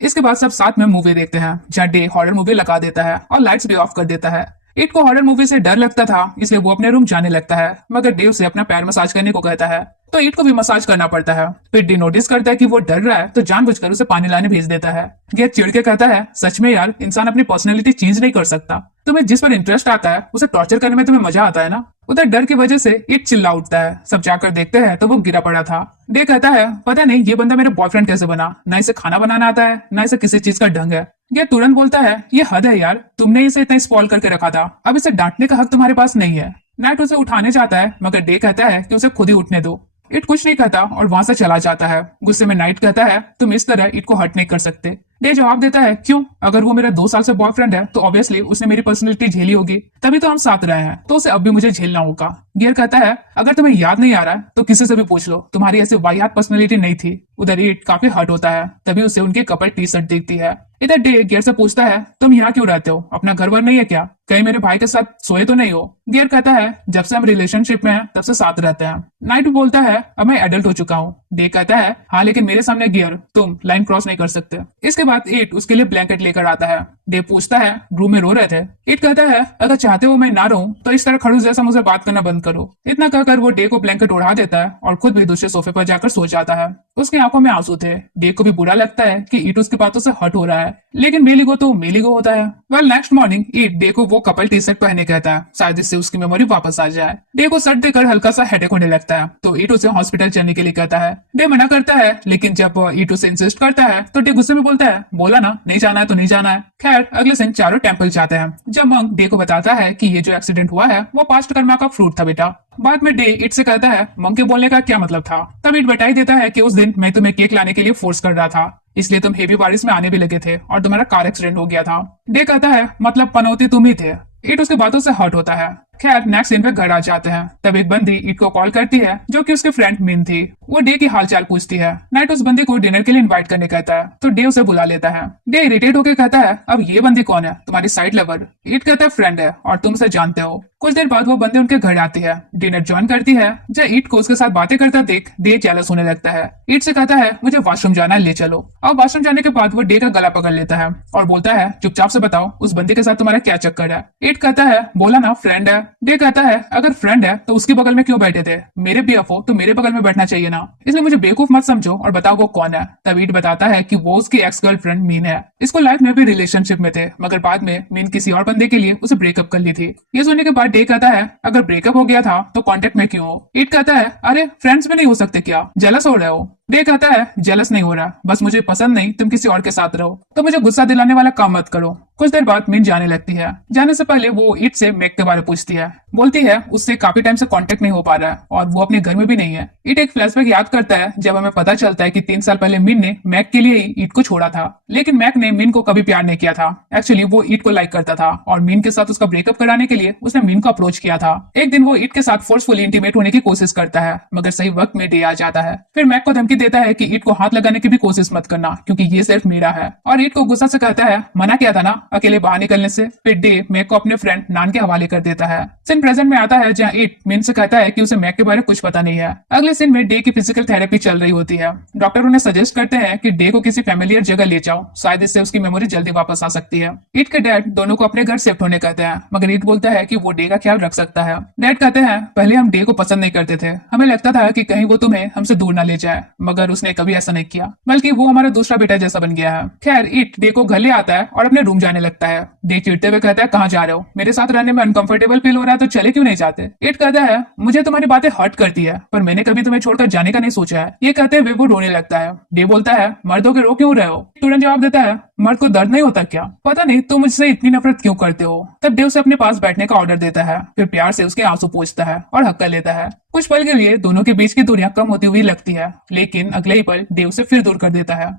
इसके बाद सब साथ में मूवी देखते हैं, जहाँ डे हॉरर मूवी लगा देता है और लाइट्स भी ऑफ कर देता है। ईट को हॉरर मूवी से डर लगता था, इसलिए वो अपने रूम जाने लगता है, मगर डे उसे अपना पैर मसाज करने को कहता है, तो ईट को भी मसाज करना पड़ता है। फिर डे नोटिस करता है कि वो डर रहा है तो जानबूझकर उसे पानी लाने भेज देता है। गेट चिढ़ के कहता है, सच में यार, इंसान अपनी पर्सनैलिटी चेंज नहीं कर सकता, तुम्हें जिस पर इंटरेस्ट आता है उसे टॉर्चर करने में तुम्हें मजा आता है ना। उधर डर की वजह से ईट चिल्ला उठता है। सब जाकर देखते हैं तो वो गिरा पड़ा था। डे कहता है, पता नहीं ये बंदा मेरा बॉयफ्रेंड कैसे बना, न इसे खाना बनाना आता है न इसे किसी चीज का ढंग है। ये तुरंत बोलता है, ये हद है यार, तुमने इसे इतना स्पॉइल करके रखा था, अब इसे डांटने का हक तुम्हारे पास नहीं है। नाइट उसे उठाने जाता है, मगर डे कहता है कि उसे खुद ही उठने दो। ईट कुछ नहीं कहता और वहां से चला जाता है। गुस्से में नाइट कहता है, तुम इस तरह ईट को हर्ट नहीं कर सकते। डे जवाब देता है, क्यों? अगर वो मेरा 2 साल से बॉयफ्रेंड है तो ऑब्वियसली उसने मेरी पर्सनैलिटी झेली होगी, तभी तो हम साथ रहे हैं, तो उसे अब भी मुझे झेलना होगा। गियर कहता है, अगर तुम्हें याद नहीं आ रहा है तो किसी से भी पूछ लो, तुम्हारी ऐसी वाहियात पर्सनैलिटी नहीं थी। उधर ईट काफी हर्ट होता है, तभी उसे उनकी कपल टी शर्ट दिखती है। इधर डे गियर से पूछता है, तुम यहाँ क्यों रहते हो, अपना घर वर नहीं है क्या, कहीं मेरे भाई के साथ सोए तो नहीं हो? गियर कहता है, जब से हम रिलेशनशिप में हैं तब से साथ रहते हैं। नाइट बोलता है, अब मैं एडल्ट हो चुका हूँ। डे कहता है, हाँ लेकिन मेरे सामने गियर तुम लाइन क्रॉस नहीं कर सकते। इसके बाद ईट उसके लिए ब्लैंकेट लेकर आता है। डे पूछता है, रूम में रो रहे थे? ईट कहता है, अगर चाहते हो मैं ना रहूं तो इस तरह खड़ूस जैसा मुझे बात करना बंद करो। इतना कहकर वो डे को ब्लैंकेट उड़ा देता है और खुद भी दूसरे सोफे पर जाकर सो जाता है। उसकी आंखों में आंसू थे। डे को भी बुरा लगता है कि ईट उसकी बातों से हर्ट हो रहा है, लेकिन मेलिगो तो मेलिगो होता है। वेल नेक्स्ट मॉर्निंग ईट डे को वो कपल टी शर्ट पहनने कहता है, शायद इससे उसकी मेमोरी वापस आ जाए। डे को शर्ट देकर हल्का सा हेडेक होने लगता है, तो ईट उसे हॉस्पिटल चलने के लिए कहता है। डे मना करता है, लेकिन जब ईट उसे इंसिस्ट करता है तो डे गुस्से में बोलता है, बोला ना नहीं जाना है तो नहीं जाना है। खैर अगले दिन चारों टेम्पल जाते हैं, जब मंक डे को बताता है कि ये जो एक्सीडेंट हुआ है वो पास्ट कर्मा का फ्रूट था बेटा। बाद में डे ईट से कहता है, मंक के बोलने का क्या मतलब था? तब ईट बता ही देता है कि उस दिन मैं तुम्हें केक लाने के लिए फोर्स कर रहा था, इसलिए तुम हेवी बारिश में आने भी लगे थे और तुम्हारा कार एक्सीडेंट हो गया था। डे कहता है, मतलब पनौती तुम ही थे। ईट उसके बातों से हर्ट होता है। खैर नेक्स्ट दिन वे घर आ जाते हैं। तब एक बंदी ईट को कॉल करती है जो कि उसके फ्रेंड मिन थी। वो डे की हालचाल पूछती है। नाइट उस बंदी को डिनर के लिए इनवाइट करने कहता है तो डे उसे बुला लेता है। डे इरिटेट होकर कहता है अब ये बंदी कौन है, तुम्हारी साइड लवर? ईट कहता है फ्रेंड है और तुम उसे जानते हो। कुछ देर बाद वो बंदी उनके घर आती है, डिनर ज्वाइन करती है। जब ईट को उसके साथ बातें करता देख डे जेलस होने लगता है। ईट से कहता है मुझे वॉशरूम जाना है, ले चलो। और वॉशरूम जाने के बाद वो डे का गला पकड़ लेता है और बोलता है चुपचाप से बताओ उस बंदी के साथ तुम्हारा क्या चक्कर है। ईट कहता है बोला ना फ्रेंड है। डे कहता है अगर फ्रेंड है तो उसके बगल में क्यों बैठे थे? मेरे बीएफओ तो मेरे बगल में बैठना चाहिए ना, इसलिए मुझे बेवकूफ मत समझो और बताओ वो कौन है। तब ईट बताता है कि वो उसकी एक्स गर्लफ्रेंड मीन है। इसको लाइफ में भी रिलेशनशिप में थे मगर बाद में मीन किसी और बंदे के लिए उसे ब्रेकअप कर ली थी। ये सुनने के बाद डे कहता है अगर ब्रेकअप हो गया था तो कांटेक्ट में क्यों हो? ईट कहता है अरे फ्रेंड्स भी नहीं हो सकते क्या, जेलस हो रहे हो? डे कहता है जेलस नहीं हो रहा, बस मुझे पसंद नहीं तुम किसी और के साथ रहो, तो मुझे गुस्सा दिलाने वाला काम मत करो। कुछ देर बाद मीन जाने लगती है। जाने से पहले वो ईट से मैक के बारे में पूछती है। बोलती है उससे काफी टाइम से कांटेक्ट नहीं हो पा रहा है और वो अपने घर में भी नहीं है। ईट एक फ्लैशबैक याद करता है जब हमें पता चलता है कि 3 साल पहले मीन ने मैक के लिए ही ईट को छोड़ा था, लेकिन मैक ने मीन को कभी प्यार नहीं किया था। एक्चुअली वो ईट को लाइक करता था और मीन के साथ उसका ब्रेकअप कराने के लिए उसने मीन को अप्रोच किया था। एक दिन वो ईट के साथ फोर्सफुली इंटीमेट होने की कोशिश करता है मगर सही वक्त में डे आ जाता है। फिर मैक को धमकी देता है कि ईट को हाथ लगाने की भी कोशिश मत करना क्योंकि ये सिर्फ मेरा है। और ईट को गुस्सा से कहता है मना किया था ना अकेले बाहर निकलने से। फिर डे मैक को अपने फ्रेंड नान के हवाले कर देता है। सीन प्रेजेंट में आता है जहाँ ईट मीन से कहता है कि उसे मैक के बारे में कुछ पता नहीं है। अगले सीन में डे की फिजिकल थेरेपी चल रही होती है। डॉक्टर उन्हें सजेस्ट करते हैं कि डे को किसी फैमिलियर जगह ले जाओ, शायद इससे उसकी मेमोरी जल्दी वापस आ सकती है। ईट के डैड दोनों को अपने घर शिफ्ट होने कहते हैं मगर ईट बोलता है कि वो डे का ख्याल रख सकता है। डैड कहते हैं पहले हम डे को पसंद नहीं करते थे, हमें लगता था कि कहीं वो तुम्हें हमसे दूर ना ले जाए, मगर उसने कभी ऐसा नहीं किया, बल्कि वो हमारा दूसरा बेटा जैसा बन गया है। खैर ईट डे को घर ले आता है और अपने रूम जाने लगता है। डे चिढ़ते हुए कहता है कहाँ जा रहे हो, मेरे साथ रहने में अनकंफर्टेबल फील हो रहा है तो चले क्यों नहीं जाते? ईट कहता है मुझे तुम्हारी बातें हर्ट करती है पर मैंने कभी तुम्हें छोड़कर जाने का नहीं सोचा है। ये कहते हुए वो रोने लगता है। डे बोलता है मर्दों के रो क्यों रहे हो? तुरंत जवाब देता है मर्द को दर्द नहीं होता क्या? पता नहीं तुम मुझसे इतनी नफरत क्यों करते हो? तब डे उसे अपने पास बैठने का ऑर्डर देता है, फिर प्यार से उसके आंसू पोंछता है और हक्का लेता है। कुछ पल के लिए दोनों के बीच की दूरियां कम होती हुई लगती है लेकिन अगले ही पल डे उसे फिर दूर कर देता है।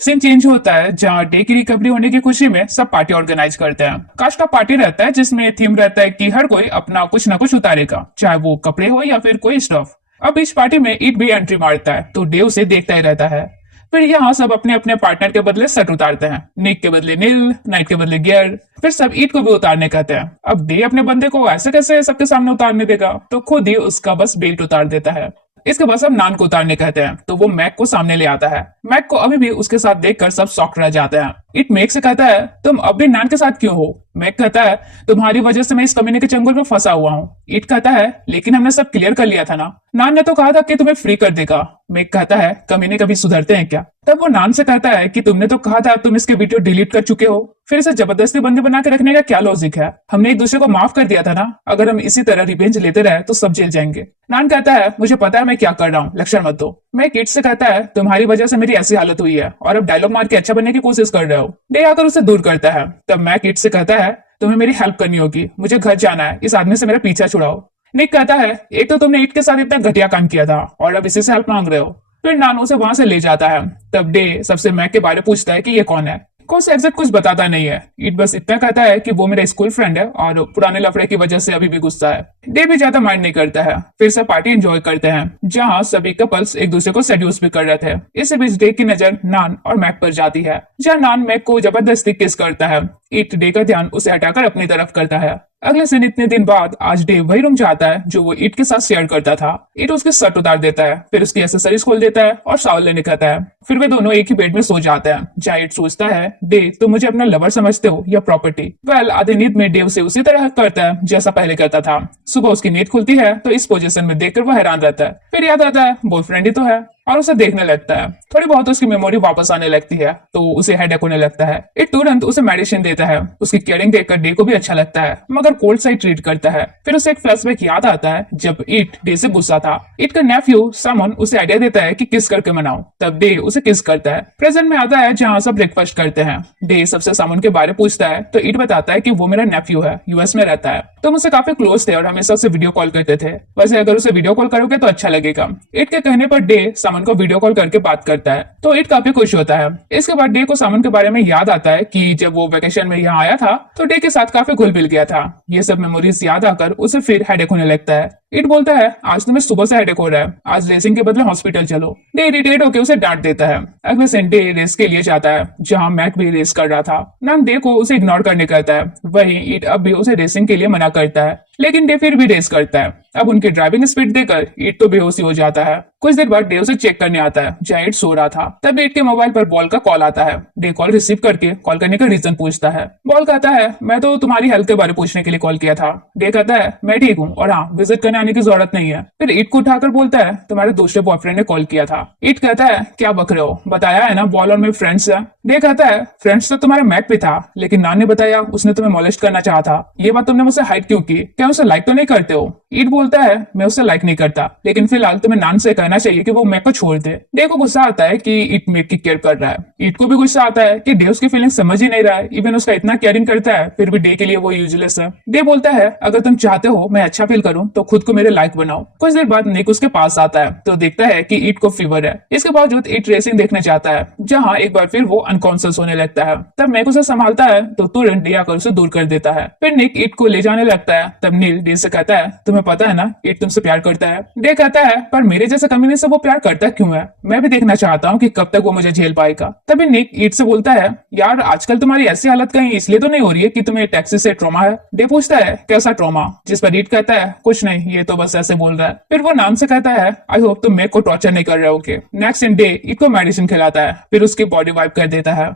सीन चेंज होता है जहाँ डे की रिकवरी होने की खुशी में सब पार्टी ऑर्गेनाइज करते हैं। काश का पार्टी रहता है जिसमें थीम रहता है कि हर कोई अपना कुछ ना कुछ उतारेगा, चाहे वो कपड़े हो या फिर कोई स्टफ। अब इस पार्टी में ईट भी एंट्री मारता है तो डे उसे देखता ही रहता है। फिर यहाँ सब अपने अपने पार्टनर के बदले शर्ट उतारते हैं, निक के बदले नील, नाइट के बदले गियर। फिर सब ईट को भी उतारने कहते हैं। अब डे अपने बंदे को ऐसे कैसे सबके सामने उतारने देगा, तो खुद ही उसका बस बेल्ट उतार देता है। इसके बाद सब नान को उतारने कहते हैं तो वो मैक को सामने ले आता है। मैक को अभी भी उसके साथ देखकर सब शॉक्ड रह जाते हैं। इट मैक से कहता है तुम अब भी नान के साथ क्यों हो? मैक कहता है तुम्हारी वजह से मैं इस कमीने के चंगुल में फंसा हुआ हूँ। इट कहता है लेकिन हमने सब क्लियर कर लिया था ना, नान ने तो कहा था कि तुम्हें फ्री कर देगा। मैक कहता है कमीने कभी सुधरते हैं क्या? तब वो नान से कहता है कि तुमने तो कहा था तुम इसके वीडियो डिलीट कर चुके हो, फिर इसे जबरदस्ती बंदी बना के रखने का क्या लॉजिक है? हमने एक दूसरे को माफ कर दिया था ना, अगर हम इसी तरह रिवेंज लेते रहे तो सब जेल जाएंगे। नान कहता है मुझे पता है मैं क्या कर रहा हूँ, लक्षण मत दो। मैं किट से कहता है तुम्हारी वजह से मेरी ऐसी हालत हुई है और अब डायलॉग मार के अच्छा बनने की कोशिश कर रहे हो। डे आकर उसे दूर करता है। तब मैं किट से कहता है तुम्हें मेरी हेल्प करनी होगी, मुझे घर जाना है, इस आदमी से मेरा पीछा छुड़ाओ। निक कहता है एक तो तुमने ईट के साथ इतना घटिया काम किया था और अब इसी से हेल्प मांग रहे हो। फिर नान उसे वहां से ले जाता है। तब डे सबसे मैक के बारे में पूछता है कि ये कौन है। कोई एग्जैक्ट कुछ बताता नहीं है। ईट बस इतना कहता है कि वो मेरा स्कूल फ्रेंड है और पुराने लफड़े की वजह से अभी भी गुस्सा है। डे भी ज्यादा माइंड नहीं करता है। फिर से पार्टी एंजॉय करते हैं जहां सभी कपल्स एक दूसरे को सेड्यूस भी कर रहे थे। इस बीच डे की नजर नान और मैक पर जाती है जहां नान मैक को जबरदस्ती किस करता है। ईट डे का ध्यान उसे हटाकर अपनी तरफ करता है। अगले दिन इतने दिन बाद आज डे वही रूम जाता है जो वो ईट के साथ शेयर करता था। ईट उसके शर्ट उतार देता है, फिर उसकी एसेसरीज खोल देता है और शावर लेने कहता है। फिर वे दोनों एक ही बेड में सो जाते हैं जहाँ ईट सोचता है डे तुम मुझे अपना लवर समझते हो या प्रॉपर्टी? वेल आधे नींद में डे उसे उसी तरह करता है जैसा पहले करता था। सुबह उसकी नींद खुलती है तो इस पोजीशन में देखकर वो हैरान रहता है। फिर याद आता है बॉयफ्रेंड ही तो है और उसे देखने लगता है। थोड़ी बहुत उसकी मेमोरी वापस आने लगती है तो उसे हेडेक होने लगता है। इट तुरंत उसे मेडिसिन देता है। उसकी केयरिंग देखकर डे को भी अच्छा लगता है मगर कोल्ड से ट्रीट करता है। फिर उसे एक फ्लैशबैक याद आता है जब इट डे से गुस्सा था। इट का नेफ्यू समन उसे आइडिया देता है कि किस करके मनाओ। तब डे उसे किस करता है। प्रेजेंट में आता है जहाँ सब ब्रेकफास्ट करते हैं। डे सबसे समन के बारे पूछता है तो इट बताता है कि वो मेरा नेफ्यू है, यूएस में रहता है, तो मुझसे काफी क्लोज थे और हमेशा उसे वीडियो कॉल करते थे। वैसे अगर उसे वीडियो कॉल करोगे तो अच्छा लगेगा। इट के कहने पर डे समन सामन को वीडियो कॉल करके बात करता है तो इट काफी खुश होता है। इसके बाद डे को सामन के बारे में याद आता है कि जब वो वेकेशन में यहाँ आया था तो डे के साथ काफी घुल मिल गया था। ये सब मेमोरीज याद आकर उसे फिर हेडेक होने लगता है। इट बोलता है आज तुम्हें सुबह से हेडेक हो रहा है, आज रेसिंग के बदले हॉस्पिटल चलो। डे इरिटेट होकर उसे डांट देता है। अगले दिन डे रेस के लिए जाता है जहाँ मैक भी रेस कर रहा था। नाम डे को उसे इग्नोर करने कहता है। वहीं इट अब भी उसे रेसिंग के लिए मना करता है लेकिन डे फिर भी रेस करता है। अब उनकी ड्राइविंग स्पीड देखकर इट तो बेहोशी हो जाता है। कुछ देर बाद डे उसे चेक करने आता है जहाँ इट सो रहा था। तब इट के मोबाइल पर बॉल का कॉल आता है। डे कॉल रिसीव करके कॉल करने का रीजन पूछता है। बॉल कहता है मैं तो तुम्हारी हेल्थ के बारे में पूछने के लिए कॉल किया था। डे कहता है मैं ठीक हूँ और हाँ विजिट करने आने की जरूरत नहीं है। फिर इट को उठाकर बोलता है तुम्हारे दूसरे बॉयफ्रेंड ने कॉल किया था। इट कहता है क्या बक रहे हो, बताया है ना बॉल और मेरे फ्रेंड्स है। डे कहता है फ्रेंड्स तो तुम्हारे मैक भी था लेकिन नान ने बताया उसने तुम्हें मोलेस्ट करना चाहा था। ये बात तुमने मुझसे हाइड क्यों की, क्या उसे लाइक तो नहीं करते हो। इट बोलता है मैं उसे लाइक नहीं करता लेकिन फिलहाल तुम्हें नान से कहना चाहिए कि वो मैक को छोड़ दे। डे को गुस्सा आता है कि इट मैक की केयर कर रहा है। इट को भी गुस्सा आता है कि डे उसकी फीलिंग समझ ही नहीं रहा है। इवन उसका इतना केयरिंग करता है फिर भी डे के लिए वो यूजलेस है। डे बोलता है अगर तुम चाहते हो मैं अच्छा फील करूं तो खुद को मेरे लाइक बनाओ। कुछ देर बाद निक उसके पास आता है तो देखता है कि इट को फीवर है। इसके बावजूद इट रेसिंग देखने जाता है जहाँ एक बार फिर वो अनकॉन्शियस होने लगता है। तब मैक उसे संभालता है तो तुरंत डे आकर उसे दूर कर देता है। फिर निक इट को ले जाने लगता है। तब नील डे से कहता है तुम्हें पता है ना इट तुमसे प्यार करता है। डे कहता है पर मेरे जैसे कमीने से वो प्यार करता क्यों है, मैं भी देखना चाहता हूँ कि कब तक वो मुझे झेल पाएगा। तभी निक इट से बोलता है यार आजकल तुम्हारी ऐसी हालत कहीं इसलिए तो नहीं हो रही है कि तुम्हें टैक्सी से ट्रॉमा है। डे पूछता है कैसा ट्रॉमा, जिस पर इट कहता है कुछ नहीं ये तो बस ऐसे बोल रहा है। फिर वो नाम से कहता है आई होप तुम मेरे को टॉर्चर नहीं कर रहे हो। नेक्स्ट डे इट को मेडिसिन खिलाता है फिर उसकी बॉडी वाइप कर देता है।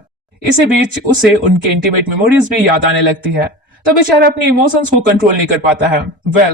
इसी बीच उसे उनके इंटीमेट मेमोरीज भी याद आने लगती है तो बेचारा अपने इमोशंस को कंट्रोल नहीं कर पाता है।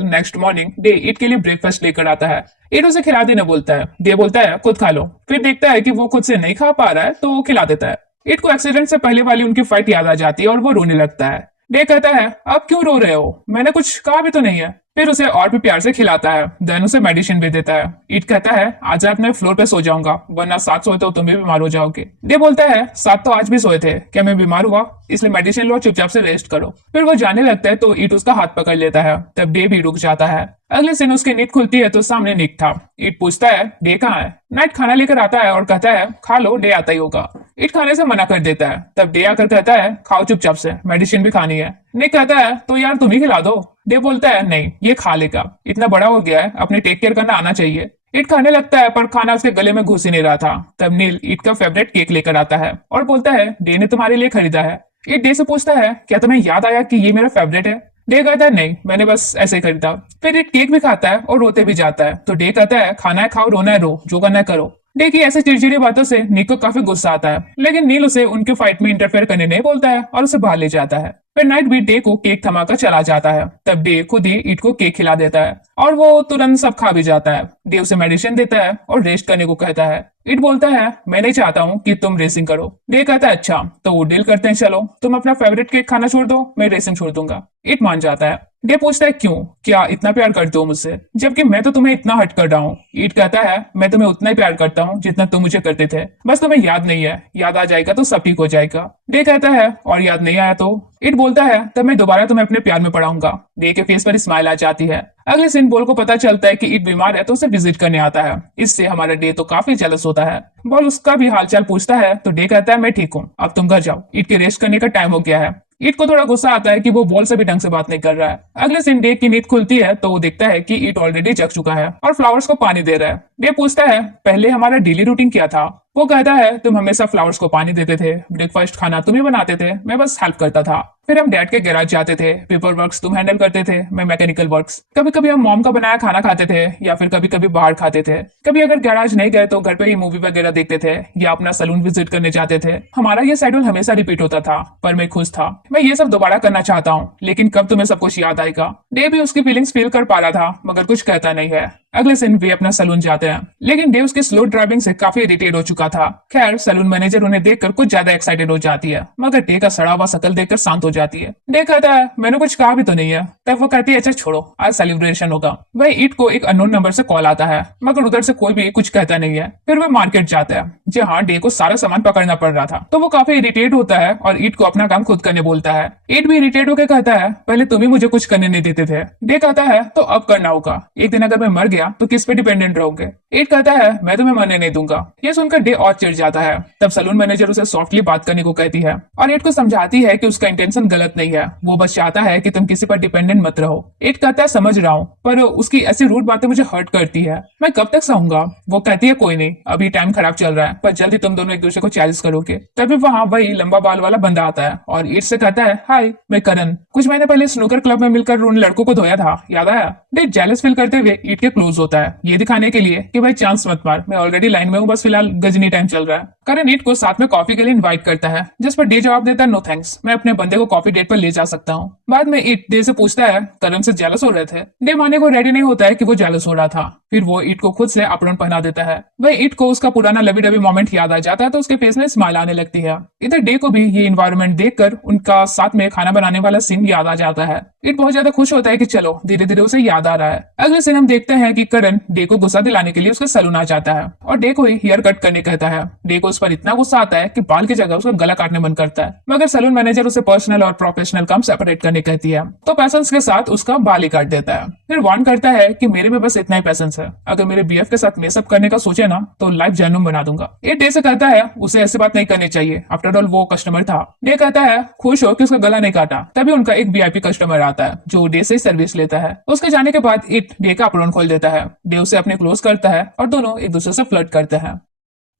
नेक्स्ट मॉर्निंग डे इट के लिए ब्रेकफास्ट लेकर आता है। इट उसे खिला देने बोलता है। डे बोलता है खुद खा लो। फिर देखता है कि वो खुद से नहीं खा पा रहा है तो वो खिला देता है। इट को एक्सीडेंट से पहले वाली उनकी फाइट याद आ जाती है और वो रोने लगता है। डे कहता है आप क्यों रो रहे हो, मैंने कुछ कहा भी तो नहीं है। फिर उसे और भी प्यार से खिलाता है। देन उसे मेडिसिन भी देता है। इट कहता है आज रात मैं फ्लोर पे सो जाऊंगा वरना साथ सोए तो तुम भी बीमार हो जाओगे। डे बोलता है साथ तो आज भी सोए थे, क्या मैं बीमार हुआ, इसलिए मेडिसिन लो चुपचाप से रेस्ट करो। फिर वो जाने लगता है तो इट उसका हाथ पकड़ लेता है। तब डे भी रुक जाता है। अगले दिन उसकी नींद खुलती है तो सामने निक था। इट पूछता है डे कहाँ है। नाइट खाना लेकर आता है और कहता है खा लो, डे आता ही होगा। इट खाने से मना कर देता है। तब डे आकर कहता है खाओ चुपचाप से, मेडिसिन भी खानी है। निक कहता है तो यार तुम ही खिला दो। डे बोलता है नहीं ये खा लेगा, इतना बड़ा हो गया है अपने टेक केयर करना आना चाहिए। इट खाने लगता है पर खाना उसके गले में घुस ही नहीं रहा था। तब नील इट का फेवरेट केक लेकर आता है और बोलता है डे ने तुम्हारे लिए खरीदा है। इट डे से पूछता है क्या तुम्हें याद आया कि ये मेरा फेवरेट है। डे कहता है नहीं मैंने बस ऐसे ही खरीदा। फिर इट केक भी खाता है और रोते भी जाता है तो डे कहता है खाना है खाओ, रोना है रो, जो करना है करो। डे की ऐसे चिड़चिड़ी बातों से निक को काफी गुस्सा आता है लेकिन नील उसे उनके फाइट में इंटरफेयर करने नहीं बोलता है और उसे बाहर ले जाता है। फिर नाइट भी डे को केक थमाकर चला जाता है। तब डे खुद ही इट को केक खिला देता है और वो तुरंत सब खा भी जाता है। डे उसे मेडिसिन देता है और रेस्ट करने को कहता है। इट बोलता है मैं नहीं चाहता हूँ कि तुम रेसिंग करो। डे कहता है अच्छा तो वो डील करते हैं, चलो तुम अपना फेवरेट केक खाना छोड़ दो, मैं रेसिंग छोड़ दूंगा। इट मान जाता है। डे पूछता है क्यों, क्या इतना प्यार करते हो मुझसे जबकि मैं तो तुम्हें इतना हर्ट कर रहा हूँ। इट कहता है मैं तुम्हें उतना ही प्यार करता हूँ जितना तुम मुझे करते थे, बस तुम्हें याद नहीं है, याद आ जाएगा तो सब ठीक हो जाएगा। डे कहता है और याद नहीं आया तो। इट बोलता है तब मैं दोबारा तुम्हें अपने प्यार में पढ़ाऊंगा। डे के फेस पर स्माइल आ जाती है। अगले दिन बॉल को पता चलता है कि इट बीमार है तो उसे विजिट करने आता है। इससे हमारा डे तो काफी जेलस होता है। बॉल उसका भी हालचाल पूछता है तो डे कहता है मैं ठीक हूँ, अब तुम घर जाओ, इट के रेस्ट करने का टाइम हो गया है। इट को थोड़ा गुस्सा आता है कि वो बॉल से भी ढंग से बात नहीं कर रहा है। अगले दिन डे की नींद खुलती है तो वो देखता है कि इट ऑलरेडी जग चुका है और फ्लावर्स को पानी दे रहा है। डे पूछता है पहले हमारा डेली रूटीन क्या था। वो कहता है तुम हमेशा फ्लावर्स को पानी देते थे, ब्रेकफास्ट खाना तुम ही बनाते थे, मैं बस हेल्प करता था। फिर हम डैड के गैराज जाते थे, पेपर वर्क्स तुम हैंडल करते थे, मैं मैकेनिकल वर्क्स। कभी कभी हम मॉम का बनाया खाना खाते थे या फिर कभी कभी बाहर खाते थे। कभी अगर गैराज नहीं गए तो घर पे ही मूवी वगैरह देखते थे या अपना सलून विजिट करने जाते थे। हमारा ये शेड्यूल हमेशा रिपीट होता था पर मैं खुश था। मैं ये सब दोबारा करना चाहता हूँ लेकिन कब तुम्हें सब कुछ याद आएगा। डे भी उसकी फीलिंग्स फील कर पा रहा था मगर कुछ कहता नहीं है। अगले दिन वे अपना सलून जाते हैं लेकिन डे उसकी स्लो ड्राइविंग से काफी इरिटेट हो चुका था। खैर सलून मैनेजर उन्हें देखकर कुछ ज्यादा एक्साइटेड हो जाती है मगर डे का सड़ा हुआ शकल देखकर शांत हो जाती है। डे कहता है मैंने कुछ कहा भी तो नहीं है। तब वो कहती है अच्छा छोड़ो, आज सेलिब्रेशन होगा। वही ईट को एक अननोन नंबर से कॉल आता है, मगर उधर से कोई भी कुछ कहता नहीं है। फिर वह मार्केट जाता है जहाँ डे को सारा सामान पकड़ना पड़ रहा था, तो वो काफी इरिटेट होता है और ईट को अपना काम खुद करने बोलता है। ईट भी इरिटेट होकर कहता है पहले तुम ही मुझे कुछ करने नहीं देते थे। डे कहता है तो अब करना होगा, एक दिन अगर मैं मर गया तो किस पे डिपेंडेंट रहोगे। ईट कहता है मैं तुम्हें मरने नहीं दूंगा। ये सुनकर डे और चिढ़ जाता है। तब सलून मैनेजर उसे सॉफ्टली बात करने को कहती है और ईट को समझाती है कि उसका इंटेंशन गलत नहीं है, वो बस चाहता है कि तुम किसी पर डिपेंडेंट मत रहो। ईट कहता है समझ रहा हूँ, पर उसकी ऐसी रूड बातें मुझे हर्ट करती है, मैं कब तक सहूंगा। वो कहती है कोई नहीं, अभी टाइम खराब चल रहा है, पर जल्दी तुम दोनों एक दूसरे को चैलेंज करोगे। तभी वहाँ वही लंबा बाल वाला बंदा आता है और ईट से कहता है हाय मैं करण, कुछ महीने पहले स्नूकर क्लब में मिलकर उन लड़कों को धोया था, याद आया। डे जेलस फील करते हुए ईट के क्लोज होता है, ये दिखाने के लिए कि भाई चांस मत मार, मैं ऑलरेडी लाइन में हूँ, बस फिलहाल गजनी टाइम चल रहा है। करण ईट को साथ में कॉफी के लिए इन्वाइट करता है, जिस पर डे जवाब देता है नो थैंक्स, मैं अपने बंदे को कॉफी डेट पर ले जा सकता हूँ। बाद में ईट डे से पूछता है करण से जेलस हो रहे थे। डे मानने को रेडी नहीं होता है कि वो जेलस हो रहा था। फिर वो ईट को खुद से अपरण पहना देता है। वह ईट को उसका पुराना लवी डबी मोमेंट याद आ जाता है, तो उसके फेस में स्माइल आने लगती है। इधर डे को भी ये इन्वायरमेंट देखकर उनका साथ में खाना बनाने वाला सीन याद आ जाता है। ईट बहुत ज्यादा खुश होता है कि चलो धीरे धीरे उसे याद आ रहा है। अगले सीन हम देखते हैं कि करण डे को गुस्सा दिलाने के लिए उसके सैलून आ जाता है और डे को ही हेयर कट करने कहता है। डे को उस पर इतना गुस्सा आता है कि बाल की जगह उसका गला काटने मन करता है, मगर सैलून मैनेजर उसे पर्सनल और प्रोफेशनल काम सेपरेट करने कहती है, तो पैसेंस के साथ उसका बाल ही काट देता है। फिर वार्न करता है कि मेरे में बस इतना ही पैसेंस है, अगर मेरे बीएफ के साथ मेसअप करने का सोचे ना तो लाइफ जहन्नुम बना दूंगा। ये डे से कहता है उसे ऐसी बात नहीं करनी चाहिए, आफ्टर ऑल वो कस्टमर था। डे कहता है खुश हो कि उसका गला नहीं काटा। तभी उनका एक वीआईपी कस्टमर आता है जो डे से सर्विस लेता है। उसके जाने के बाद इट डे का अपलोन खोल देता है। डे उसे अपने क्लोज करता है और दोनों एक दूसरे से फ्लर्ट करते हैं।